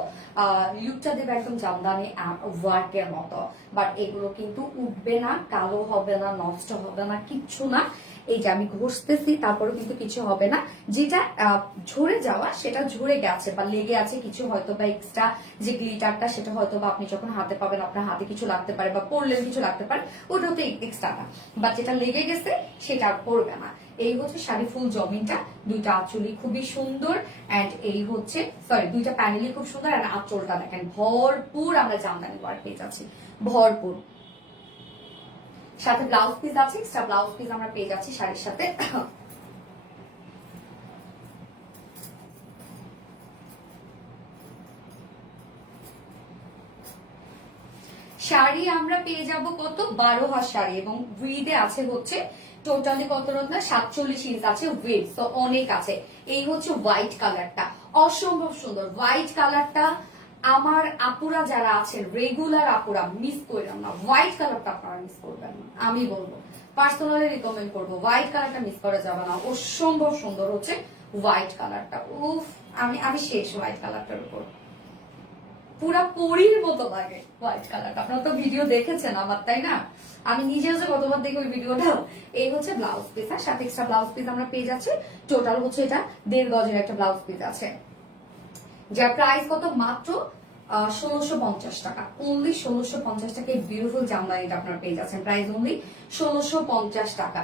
লুকটা দেবে একদম জামদানি ওয়ার্কের মতো, বাট এগুলো কিন্তু উঠবে না, কালো হবে না, নষ্ট হবে না, কিচ্ছু না। এই যে আমি ঘষতেছি তারপরে কিন্তু কিছু হবে না, যেটা ঝরে যাওয়া সেটা ঝরে গেছে বা লেগে আছে কিছু, হয়তো বা এক্সট্রা যে গ্লিটারটা সেটা হয়তো বা আপনি যখন হাতে পাবেন আপনার হাতে কিছু লাগতে পারে, বা পরলেন কিছু লাগতে পারে, ওটা তো এক্সট্রা না, বাট যেটা লেগে গেছে সেটা আর পড়বে না। এই হচ্ছে শাড়ি ফুল জমিনটা, দুইটা আঁচলই খুবই সুন্দর, এন্ড এই হচ্ছে সরি দুইটা প্যানেলই খুব সুন্দর, আর আঁচলটা দেখেন ভরপুর আমরা জামদানি ওয়ার্ক পেয়ে যাচ্ছি, ভরপুর। সাথে ব্লাউজ পিস আছে, এক্সট্রা ব্লাউজ পিস আমরা পেয়ে যাচ্ছি শাড়ির সাথে। শাড়ি আমরা পেয়ে যাব কত 12 হাত শাড়ি, এবং উইডে আছে হচ্ছে টোটালি কত রত্না 47 ইঞ্চ আছে উইড, তো অনেক আছে। এই হচ্ছে হোয়াইট কালারটা, অসম্ভব সুন্দর হোয়াইট কালারটা। আমার আপুরা যারা আছেন রেগুলার আপুরা মিস করবেন না, হোয়াইট কালারটা আপনারা মিস করবেন না, আমি বলবো পার্সোনালি রিকমেন্ড করবো হোয়াইট কালারটা মিস করা যাবে না, অসম্ভব সুন্দর হচ্ছে হোয়াইট কালারটা। উফ, আমি শেষ হোয়াইট কালারটার উপর, পুরা পরীর মতো লাগে হোয়াইট কালারটা। আপনারা তো ভিডিও দেখেছেন আমার, তাই না? আমি নিজেও যে কতবার দেখি ওই ভিডিওটা। এই হচ্ছে ব্লাউজ পিস, আর সাথে এক্সট্রা ব্লাউজ পিস আমরা পেয়ে যাচ্ছি। টোটাল হচ্ছে এটা 1.5 গজের একটা ব্লাউজ পিস আছে, যার প্রাইস কত মাত্র 1650 টাকা, অনলি 1650 টাকায় বিউটিফুল জামদানিটা আপনারা পেয়ে যাচ্ছেন, প্রাইস অনলি 1650 টাকা।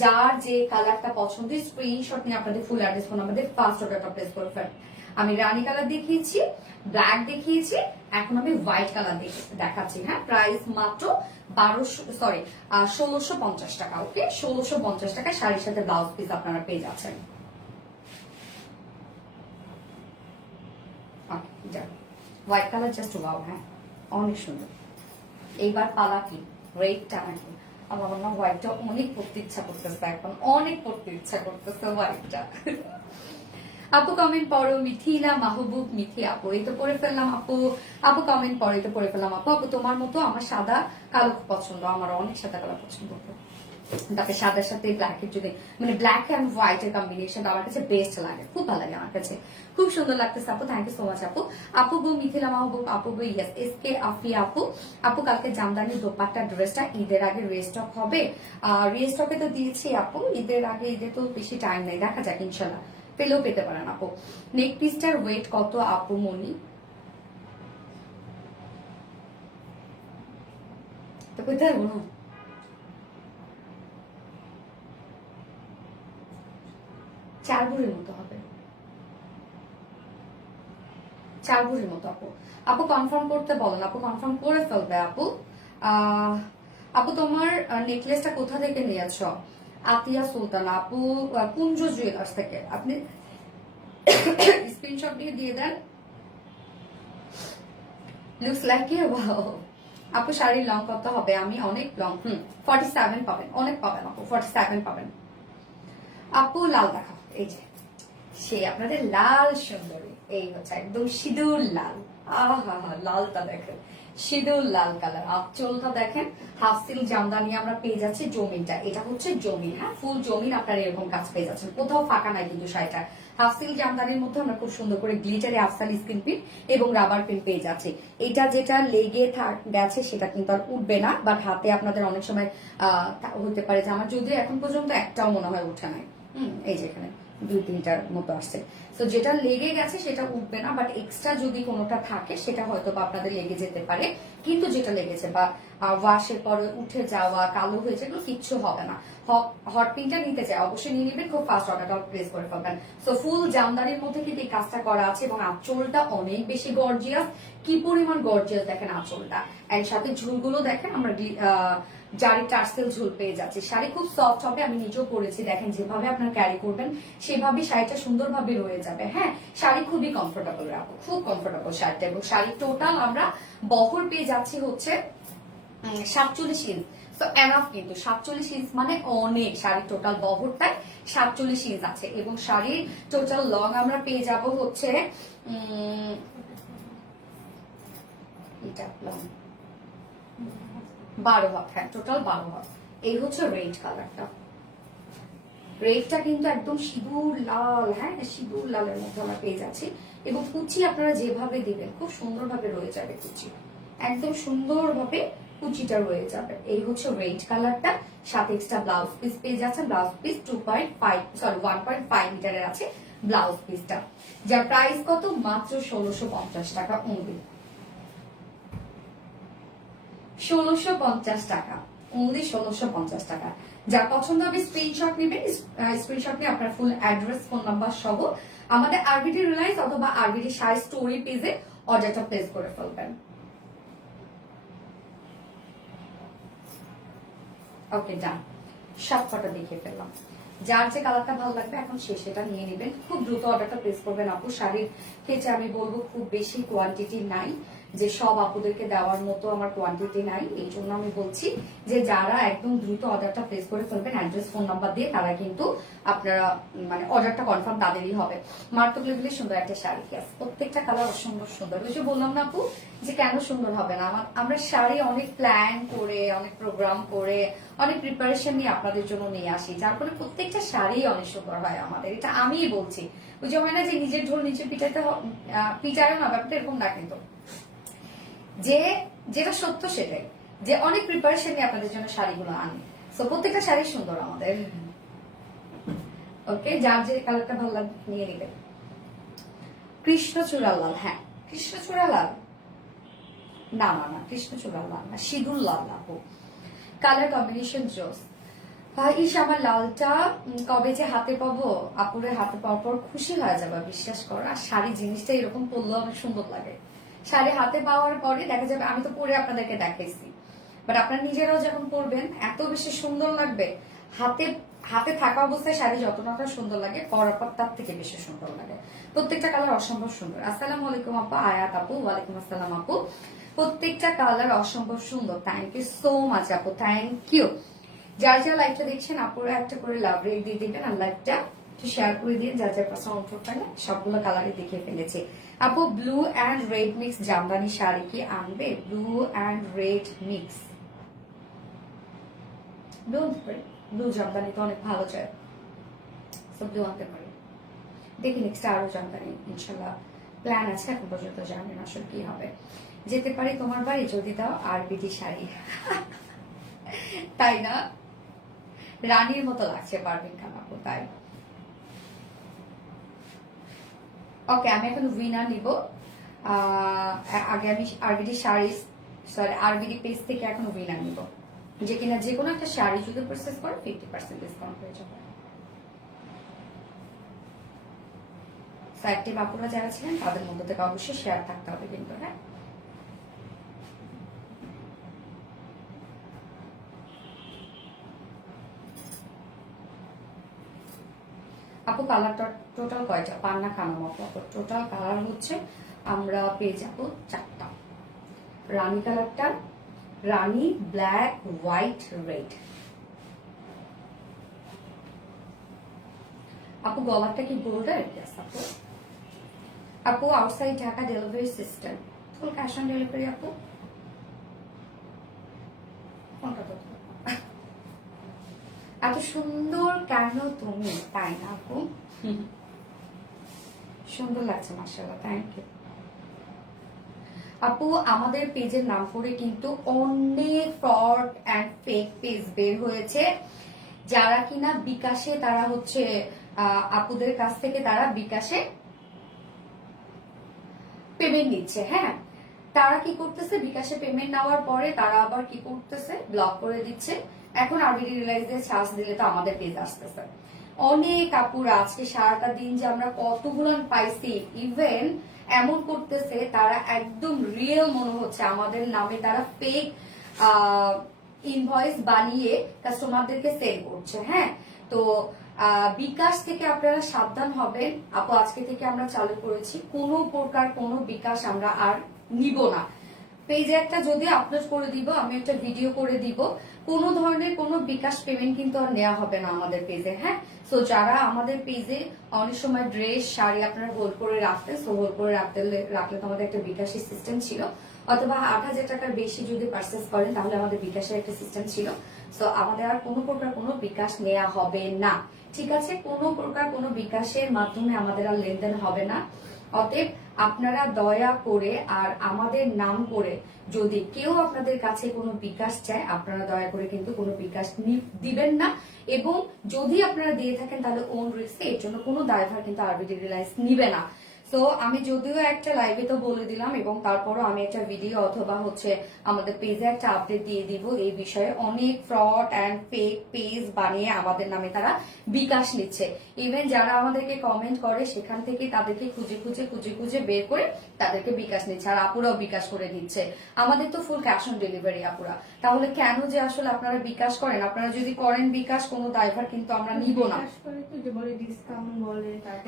যার যে কালারটা পছন্দ স্ক্রিনশট নিয়ে আপনাদের ফুল অ্যাড্রেস ফোন আমাদের ফার্স্ট অর্ডারটা প্লেস করে ফেলেন। আমি রানী কালার দেখিয়েছি, ব্ল্যাক দেখিয়েছি, এখন আমি হোয়াইট কালার দেখাচ্ছি। হ্যাঁ, প্রাইস মাত্র 1650 টাকা। ওকে, 1650 টাকা শাড়ির সাথে ব্লাউজ পিস আপনারা পেয়ে যাচ্ছেন। হোয়াইট কালার জাস্ট ওয়াও, হ্যাঁ অনেক সুন্দর। এইবার পালা কি রেডটা নাকি? আমার মনে হয় হোয়াইটটা অনেক পড়তে ইচ্ছা করতেছে, এখন অনেক পড়তে ইচ্ছা করতেছে হোয়াইটটা। আপু কমেন্ট পড়ো, মিথিলা মাহবুব মিথি আপু, এই তো পড়ে ফেললাম আপু। আপু কমেন্ট পড়ো, এই তো পড়ে ফেললাম আপু। আপু তোমার মতো আমার সাদা কালো পছন্দ, আমার অনেক সাদা কালো পছন্দ। তাকে সাদার সাথে ব্ল্যাকের যদি মানে ব্ল্যাক এন্ড হোয়াইট এর কম্বিনেশন আমার কাছে বেস্ট লাগে, খুব ভালো লাগে আমার কাছে, খুব সুন্দর লাগতেছে আপু। থ্যাংক ইউ সো মাচ আপু। আপু গো মিথিলা মাহবুব আপু গো, ইয়েস এস কে আফি আপু। আপু কালকে জামদানি দোপাট্টা ড্রেসটা ঈদের আগে রেস্টক হবে? রেস্টকে তো দিয়েছি আপু, ঈদের আগে, ঈদের তো বেশি টাইম নেই, দেখা যাক ইনশাল্লাহ পেলেও পেতে পারেন আপু। নেক পিসটার ওয়েট কত আপু মনি? তো কোথায় বলো, 4 ভরির মতো হবে, 4 ভরির মতো আপু। আপু কনফার্ম করতে বলেন, আপু কনফার্ম করে ফেলবে আপু। আপু তোমার নেকলেসটা কোথা থেকে নিয়েছ? আতিয়া সুলতান আপু, কুঞ্জ জুয়েলার্স থেকে। আপনি স্ক্রিনশট দিয়ে দেন। Looks like you, wow. আপু শাড়ির লং কত হবে? আমি অনেক লং, 47 পাবেন, অনেক পাবেন আপু, 47 পাবেন। আপু লাল দেখাও, এই যে সে আপনাদের লাল সুন্দরী, এই হচ্ছে একদম সিঁদুর লাল। আহা, লালটা দেখেন, সিঁদুর লাল কালার। আঁচলটা দেখেন, হাফ সিল্ক জামদানি আমরা পেয়ে যাচ্ছি। জমিনটা এটা হচ্ছে জমিন, হ্যাঁ ফুল জমিন আপনারা এরকম কাজ পেয়ে যাচ্ছেন, কোথাও ফাঁকা নাই কিন্তু শাড়িটা। হাফ সিল্ক জামদানির মধ্যে আমরা খুব সুন্দর করে গ্লিটারে আফসাল স্কিন পিন এবং রাবার পিন পেয়ে যাচ্ছি। এটা যেটা লেগে গেছে সেটা কিন্তু আর উঠবে না, বাট হাতে আপনাদের অনেক সময় হতে পারে যে আমার যদিও এখন পর্যন্ত একটাও মনে হয় উঠে নাই। এই যে এখানে 2-3টার মতো আসছে, তো যেটা লেগে গেছে সেটা উঠবে না, বাট এক্সট্রা যদি কোনোটা থাকে সেটা হয়তো বা আপনাদের লেগে যেতে পারে, কিন্তু যেটা লেগেছে বা ওয়াশের পরে উঠে যাওয়া, কালো হয়েছে, এগুলো কিচ্ছু হবে না। হট পিনটা নিতে চাই অবশ্যই নিয়ে নেবেন, খুব ফাস্ট অর্ডারটা প্লেস করে ফেলবেন। সো ফুল জামদানির মধ্যে কিন্তু এই কাজটা করা আছে, এবং আঁচলটা অনেক বেশি গর্জিয়াস, কি পরিমাণ গর্জিয়াস দেখেন আঁচলটা, এন্ড সাথে ঝুলগুলো দেখেন আমরা জারি টার্সেল ঝুল পেয়ে যাচ্ছে। শাড়ি খুব সফট হবে, আমি নিজেও পরেছি, দেখেন যেভাবে আপনার ক্যারি করবেন সেভাবে শাড়িটা সুন্দরভাবে রয়ে যাবে। হ্যাঁ, শাড়ি খুবই কমফোর্টেবল রাখো, খুব কমফোর্টেবল শাড়িটা, এবং শাড়ি টোটাল আমরা বহর পেয়ে যাচ্ছি হচ্ছে 47 ইঞ্চ। তো এনাফ, কিন্তু 47 ইঞ্চ মানে অনেক, শাড়ির টোটাল বহরটাই 47 ইঞ্চ আছে, এবং শাড়ির টোটাল লং আমরা পেয়ে যাব হচ্ছে এটা লং 12 হাত, হ্যাঁ টোটাল 12 হাত। এই হচ্ছে রেড কালারটা, রেডটা কিন্তু একদম সিঁদুর লাল, হ্যাঁ সিঁদুর লালের মধ্যে আমরা পেয়ে যাচ্ছি, এবং কুচি আপনারা যেভাবে দিবেন খুব সুন্দরভাবে রয়ে যাবে কুচি, একদম সুন্দরভাবে কুচিটা রয়ে যাবে। এই হচ্ছে রেড কালারটা, সাথে এক্সট্রা ব্লাউজ পিস পেয়ে যাচ্ছে। ব্লাউজ পিস 1.5 মিটারের আছে ব্লাউজ পিসটা, যার প্রাইস কত মাত্র 1650 টাকা অনলি, 1650 টাকা অনলি, 1650 টাকা। যা পছন্দ হবে স্ক্রিনশট নেবেন, স্ক্রিনশট নিয়ে আপনার ফুল অ্যাড্রেস ফোন নাম্বার সহ আমাদের আরবিডি রিলায়েন্স অথবা আরবিডি শাড়ি স্টোরি পেজে অর্ডারটা প্লেস করে ফেলবেন। ওকে ডান, সব কটা দেখিয়ে ফেললাম। যার যে কালারটা ভালো লাগবে এখন সে সেটা নিয়ে নেবেন। খুব দ্রুত অর্ডারটা প্লেস করবেন আপু। শাড়ির ক্ষেত্রে আমি বলবো খুব বেশি কোয়ান্টিটি নাই, যে সব আপুদেরকে দেওয়ার মতো আমার কোয়ান্টিটি নাই। এই জন্য আমি বলছি যে যারা একদম দ্রুত অর্ডারটা প্লেস করে ফেলবেন অ্যাড্রেস ফোন নাম্বার দিয়ে, তারা কিন্তু আপনারা মানে অর্ডারটা কনফার্ম তাদেরই হবে। মারাত্মক লেভেলের সুন্দর একটা শাড়ি, প্রত্যেকটা কালার অসম্ভব সুন্দর। ওই যে বললাম না আপু যে কেন সুন্দর হবে না, আমরা শাড়ি অনেক প্ল্যান করে, অনেক প্রোগ্রাম করে, অনেক প্রিপারেশন নিয়ে আপনাদের জন্য নিয়ে আসি, যার ফলে প্রত্যেকটা শাড়ি অনেক সুন্দর হয় আমাদের। এটা আমিই বলছি, ওই যে হয় না যে নিজের ঢোল নিজে পিটায় না, ব্যাপারটা এরকম না, কিন্তু যে যেটা সত্য সেটাই, যে অনেক প্রিপারেশন নিয়ে আপনাদের জন্য শাড়িগুলো আনি। সো প্রত্যেকটা শাড়ি সুন্দর আমাদের। ওকে, যার যে কালারটা ভালো লাগবে নিয়ে নেবেন। কৃষ্ণচূড়া লাল, হ্যাঁ কৃষ্ণচূড়া লাল, না না না কৃষ্ণচূড়া লাল না, সিঁদুর লাল আপু। কালার কম্বিনেশন জোস। ইস আমার লালটা কবে যে হাতে পাবো, আপুরে হাতে পাওয়ার পর খুশি হয়ে যাবে, বিশ্বাস করো। আর শাড়ি জিনিসটা এরকম পরলেও অনেক সুন্দর লাগে। শাড়ি হাতে পাওয়ার পরে দেখা যাবে, আমি তো পরে আপনাদেরকে দেখাইছি, বাট আপনারা নিজেরাও যখন পরবেন এত বেশি সুন্দর লাগবে। হাতে হাতে থাকা অবস্থায় শাড়ি যতটা সুন্দর লাগে, পরার পর তার থেকে বেশি সুন্দর লাগে। প্রত্যেকটা কালার অসম্ভব সুন্দর। আসসালামু আলাইকুম আপু, আয়াত আপু। ওয়ালাইকুম আসসালাম আপু। প্রত্যেকটা কালার অসম্ভব সুন্দর। থ্যাংক ইউ সো মাচ আপু, থ্যাংক ইউ। যার যারা লাইভটা দেখছেন আপুরা একটা করে লাভ রেট দিয়ে দিবেন, আর লাইভটা একটু শেয়ার করে দিয়ে যার যার পাশে অন্তর পারে সবগুলো কালারই দেখিয়ে ফেলেছে। আপু blue and red mix Jamdani sari কি আনবে? Blue and red mix, blue আনতে পারি, ব্লু জামদানি তো অনেক ভালো যায়, সব ব্লু আনতে পারি। দেখি নেক্সট আরো জামদানি ইনশাল্লাহ প্ল্যান আছে, এখন পর্যন্ত জানি না আসলে কি হবে। যেতে পারি তোমার বাড়ি যদি দাও আরবিডি শাড়ি। তাই না, রানীর মতো লাগছে পারভিন খান আপু, তাই। ওকে, আমি এখন উইনার নিব। আগে আমি RBD sari, sorry RBD page থেকে এখন উইনার নিব, যে কিনা যে কোনো একটা শাড়ি যদি পারচেজ করে 50% ডিসকাউন্ট হয়ে যাবে। অ্যাক্টিভ আপুরা যারা ছিলেন তাদের মধ্যে থেকে অবশ্যই শেয়ার থাকতে হবে কিন্তু, হ্যাঁ। আপু কালারটা টোটাল কয়টা? পান্না খানাম আপু। টোটাল কালার হচ্ছে আমরা পেয়ে যাবো 4টা। রানী কালারটা, রানী, ব্ল্যাক, হোয়াইট, রেড। আপু গলারটা কি গোল্ডের? আপু আপু outside Dhaka delivery system, full cash on delivery আপু। এত সুন্দর কেন তুমি, তাই না আপু? সুন্দর লাগছে মাশাআল্লাহ, থ্যাংক ইউ আপু। আমাদের পেজের নাম করে কিন্তু অনেক ফ্রড অ্যান্ড ফেক পেজ বের হয়েছে, যারা কিনা বিকাশে, তারা হচ্ছে আপুদের কাছ থেকে তারা বিকাশে পেমেন্ট নিচ্ছে। হ্যাঁ, তারা কি করতেছে, বিকাশে পেমেন্ট নেওয়ার পরে তারা আবার কি করতেছে, ব্লক করে দিচ্ছে। এখন আরবিডি রিলাইজ দিয়ে চার্জ দিলে তো আমাদের পেজ আসতেছে। অনেক আপুরা আজকে সারাটা দিন যে আমরা কতগুলো পাইছি, ইভেন এমন করতেছে তারা একদম রিয়েল মনে হচ্ছে আমাদের নামে তারা ফেক ইনভয়েস বানিয়ে কাস্টমারদেরকে সেল করছে। হ্যাঁ, তো বিকাশ থেকে আপনারা সাবধান হবেন আপু। আজকে থেকে আমরা চালু করেছি কোনো প্রকার কোনো বিকাশ আমরা আর নিব না। পেজে একটা যদি আপলোড করে দিব, আমি একটা ভিডিও করে দিব, কোনো ধরনের কোনো বিকাশ পেমেন্ট কিন্তু আর নেওয়া হবে না আমাদের পেজে। হ্যাঁ, সো যারা আমাদের পেজে অনেক সময় ড্রেস শাড়ি আপনারা হোল্ড করে রাখতেন, সো হোল্ড করে রাখলে তো আমাদের একটা বিকাশের সিস্টেম ছিল, অথবা 8,000 টাকার বেশি যদি পারচেস করেন তাহলে আমাদের বিকাশের একটা সিস্টেম ছিল। সো আমাদের আর কোনো প্রকার কোনো বিকাশ নেওয়া হবে না, ঠিক আছে? কোনো প্রকার কোনো বিকাশের মাধ্যমে আমাদের আর লেনদেন হবে না। অতএব আপনারা দয়া করে আর আমাদের নাম করে যদি কেউ আপনাদের কাছে কোনো বিকাশ চায়, আপনারা দয়া করে কিন্তু কোনো বিকাশ দিবেন না, এবং যদি আপনারা দিয়ে থাকেন তাহলে ওন রিস্কে, এর জন্য কোনো দায়ভার কিন্তু আরবিডি রিলায়েন্স নিবে না। তো আমি যদিও একটা লাইভে তো বলে দিলাম, এবং তারপরও আমি একটা ভিডিও অথবা হচ্ছে আমাদের পেজে একটা আপডেট দিয়ে দিব এই বিষয়ে। অনেক ফ্রড অ্যান্ড ফেক পেজ বানিয়ে আমাদের নামে তারা বিকাশ নিচ্ছে। ইভেন যারা আমাদেরকে কমেন্ট করে সেখান থেকে তাদেরকে খুঁজে খুঁজে খুঁজে খুঁজে বের করে তাদেরকে বিকাশ নিচ্ছে, আর আপুরাও বিকাশ করে দিচ্ছে। আমাদের তো ফুল ক্যাশ অন ডেলিভারি আপুরা, তাহলে কেন যে আসলে আপনারা বিকাশ করেন? আপনারা যদি করেন বিকাশ, কোনো দায়ভার কিন্তু আমরা নিব না।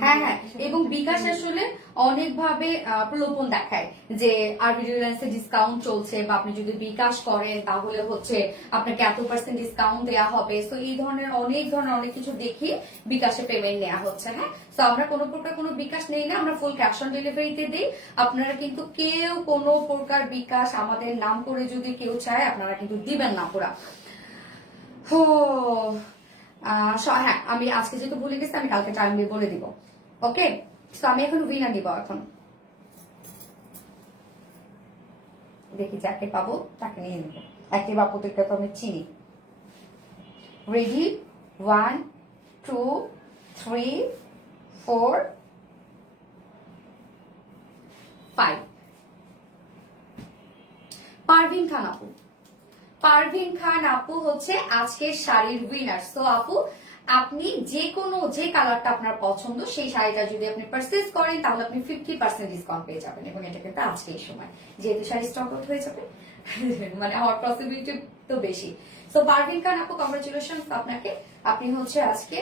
হ্যাঁ হ্যাঁ, এবং বিকাশ আসলে অনেকভাবে প্রলোভন দেখায় যে আরবি রিলায়েন্সে ডিসকাউন্ট চলছে, বা আপনি যদি বিকাশ করেন তাহলে হচ্ছে আপনাকে এত % ডিসকাউন্ট দেওয়া হবে। তো এই ধরনের অনেক কিছু দেখিয়ে বিকাশে পেমেন্ট নেওয়া হচ্ছে। হ্যাঁ, তো আমরা কোনো প্রকার কোনো বিকাশ নেই না, আমরা ফুল ক্যাশ অন ডেলিভারিতে দিই। আপনারা কিন্তু কেউ কোনো প্রকার বিকাশ আমাদের নাম করে যদি কেউ চায় আপনারা কিন্তু দিবেন না পুরা। হ্যাঁ, আমি আজকে যেহেতু ভুলে গেছি আমি কালকে টাইম দিয়ে বলে দিব। ওকে, তো আমি এখন উইনার নিব। এখন দেখি যাকে পাবো তাকে নিয়ে নিব। একটি বাপুদেরকে তো আমি চিনি। রেডি, 1 2 3 4 5। পারভিন খান আপু। পারভিন খান আপু হচ্ছে আজকের শাড়ির উইনার। তো আপু, আপনি যে কালারটা আপনার পছন্দ সেই শাড়িটা যদি আপনি পারচেজ করেন তাহলে আপনি 50% ডিসকাউন্ট পেয়ে যাবেন, এবং এটা কিন্তু আজকের সময় যেহেতু শাড়ি স্টক আউট হয়ে যাবে মানে হওয়ার পসিবিলিটি তো বেশি। তো পারভিন খান আপু, কংগ্রাচুলেশন আপনাকে। আপনি হচ্ছে আজকে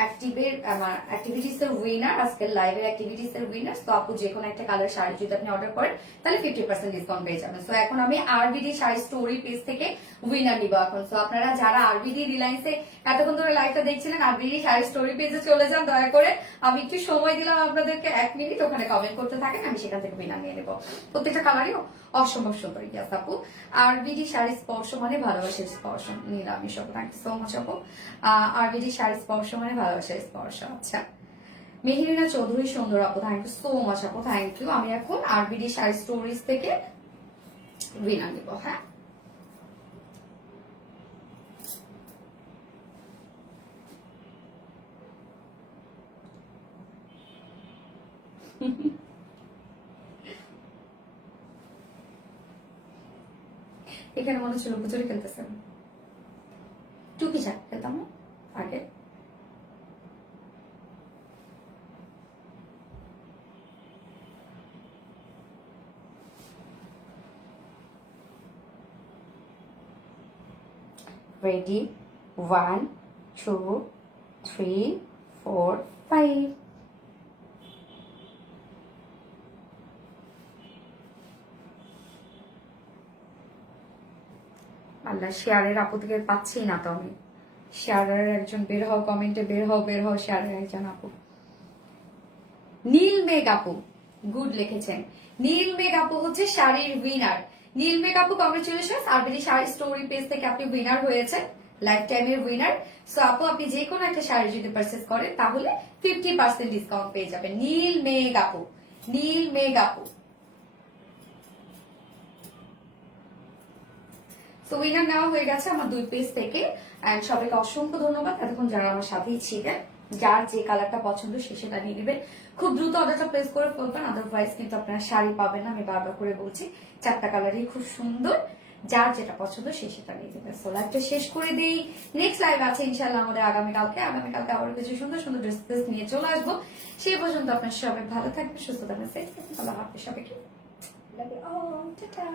অ্যাক্টিভিটিস এর উইনার, আজকের লাইভের অ্যাক্টিভিটিস এর উইনার। তো আপু যে কোনো একটা কালার শাড়ি যদি আপনি অর্ডার করেন তাহলে 50% ডিসকাউন্ট পেয়ে যাবেন। তো এখন আমি আরবিডি শাড়ি স্টোরি পেজ থেকে উইনার নিব এখন। তো আপনারা যারা আরবিডি রিলায়েন্সে এতক্ষণ ধরে লাইভটা দেখছিলেন, আরবিডি শাড়ি স্টোরি পেজে চলে যান দয়া করে। আমি একটু সময় দিলাম আপনাদেরকে 1 মিনিট, ওখানে কমেন্ট করতে থাকেন, আমি সেখান থেকে উইনার নিয়ে নেবো। প্রত্যেকটা কালারই অসম্ভব সুন্দর। ইয়াস আপু, আরবিডি শাড়ি স্পর্শ মানে ভালোবাসার স্পর্শ। নিলামি সব, থ্যাংক ইউ সো মাচ আপু। আরবিডি শাড়ি স্পর্শ মানে ভালোবাসার স্পর্শ। আচ্ছা, মেহেরিনা চৌধুরী সুন্দর আপু, থ্যাংক ইউ সো মাচ আপু, থ্যাংক ইউ। আমি এখন আরবিডি শাড়ি স্টোরিজ থেকে উইনার নিব। হ্যাঁ, এখানে মনে ছিল পুজোরি খেলতেছেন। টুকি চাক খেলতাম আগে। রেডি, 1 2 3 4 5। আল্লাহ, শেয়ারের আপত্তিকে পাচ্ছি না তো আমি। শেয়ারের একজন বের হও, কমেন্টে বের হও শেয়ারের একজন আপু। নীল মেঘ আপু, গুড লিখেছেন। নীল মেঘ আপু হচ্ছে শাড়ির উইনার। নীল মেঘ আপু, congratulation. RBD sari story page থেকে আপনি উইনার হয়েছে, লাইফ টাইমের উইনার। সো আপু, আপনি যে কোনো একটা শাড়ি যদি পারচেজ করেন তাহলে 50% ডিসকাউন্ট পেয়ে যাবেন। নীল মেঘ আপু, নীল মেঘ আপু। তো উইনার নেওয়া হয়ে গেছে আমার 2 পেজ থেকে। এন্ড সবাইকে অসংখ্য ধন্যবাদ এতক্ষণ যারা আমার সাথেই ছিলেন। যার যে কালারটা পছন্দ সে সেটা নিয়ে নেবেন। খুব দ্রুত অর্ডারটা প্লেস করে ফেলবেন, আদারওয়াইজ কিন্তু আপনারা শাড়ি পাবেন না। আমি বারবার করে বলছি, 4টা কালারই খুব সুন্দর। যার যেটা পছন্দ সে সেটা নিয়ে নেবেন। সো লাইভটা শেষ করে দিই। নেক্সট লাইভ আছে ইনশাআল্লাহ আমাদের আগামীকালকে আবার কিছু সুন্দর সুন্দর ড্রেস নিয়ে চলে আসবো। সেই পর্যন্ত আপনার সবাই ভালো থাকবেন, সুস্থ থাকবেন, সেফ থাকবেন। আল্লাহ হাফেজ সবাইকে। Love you all, tata.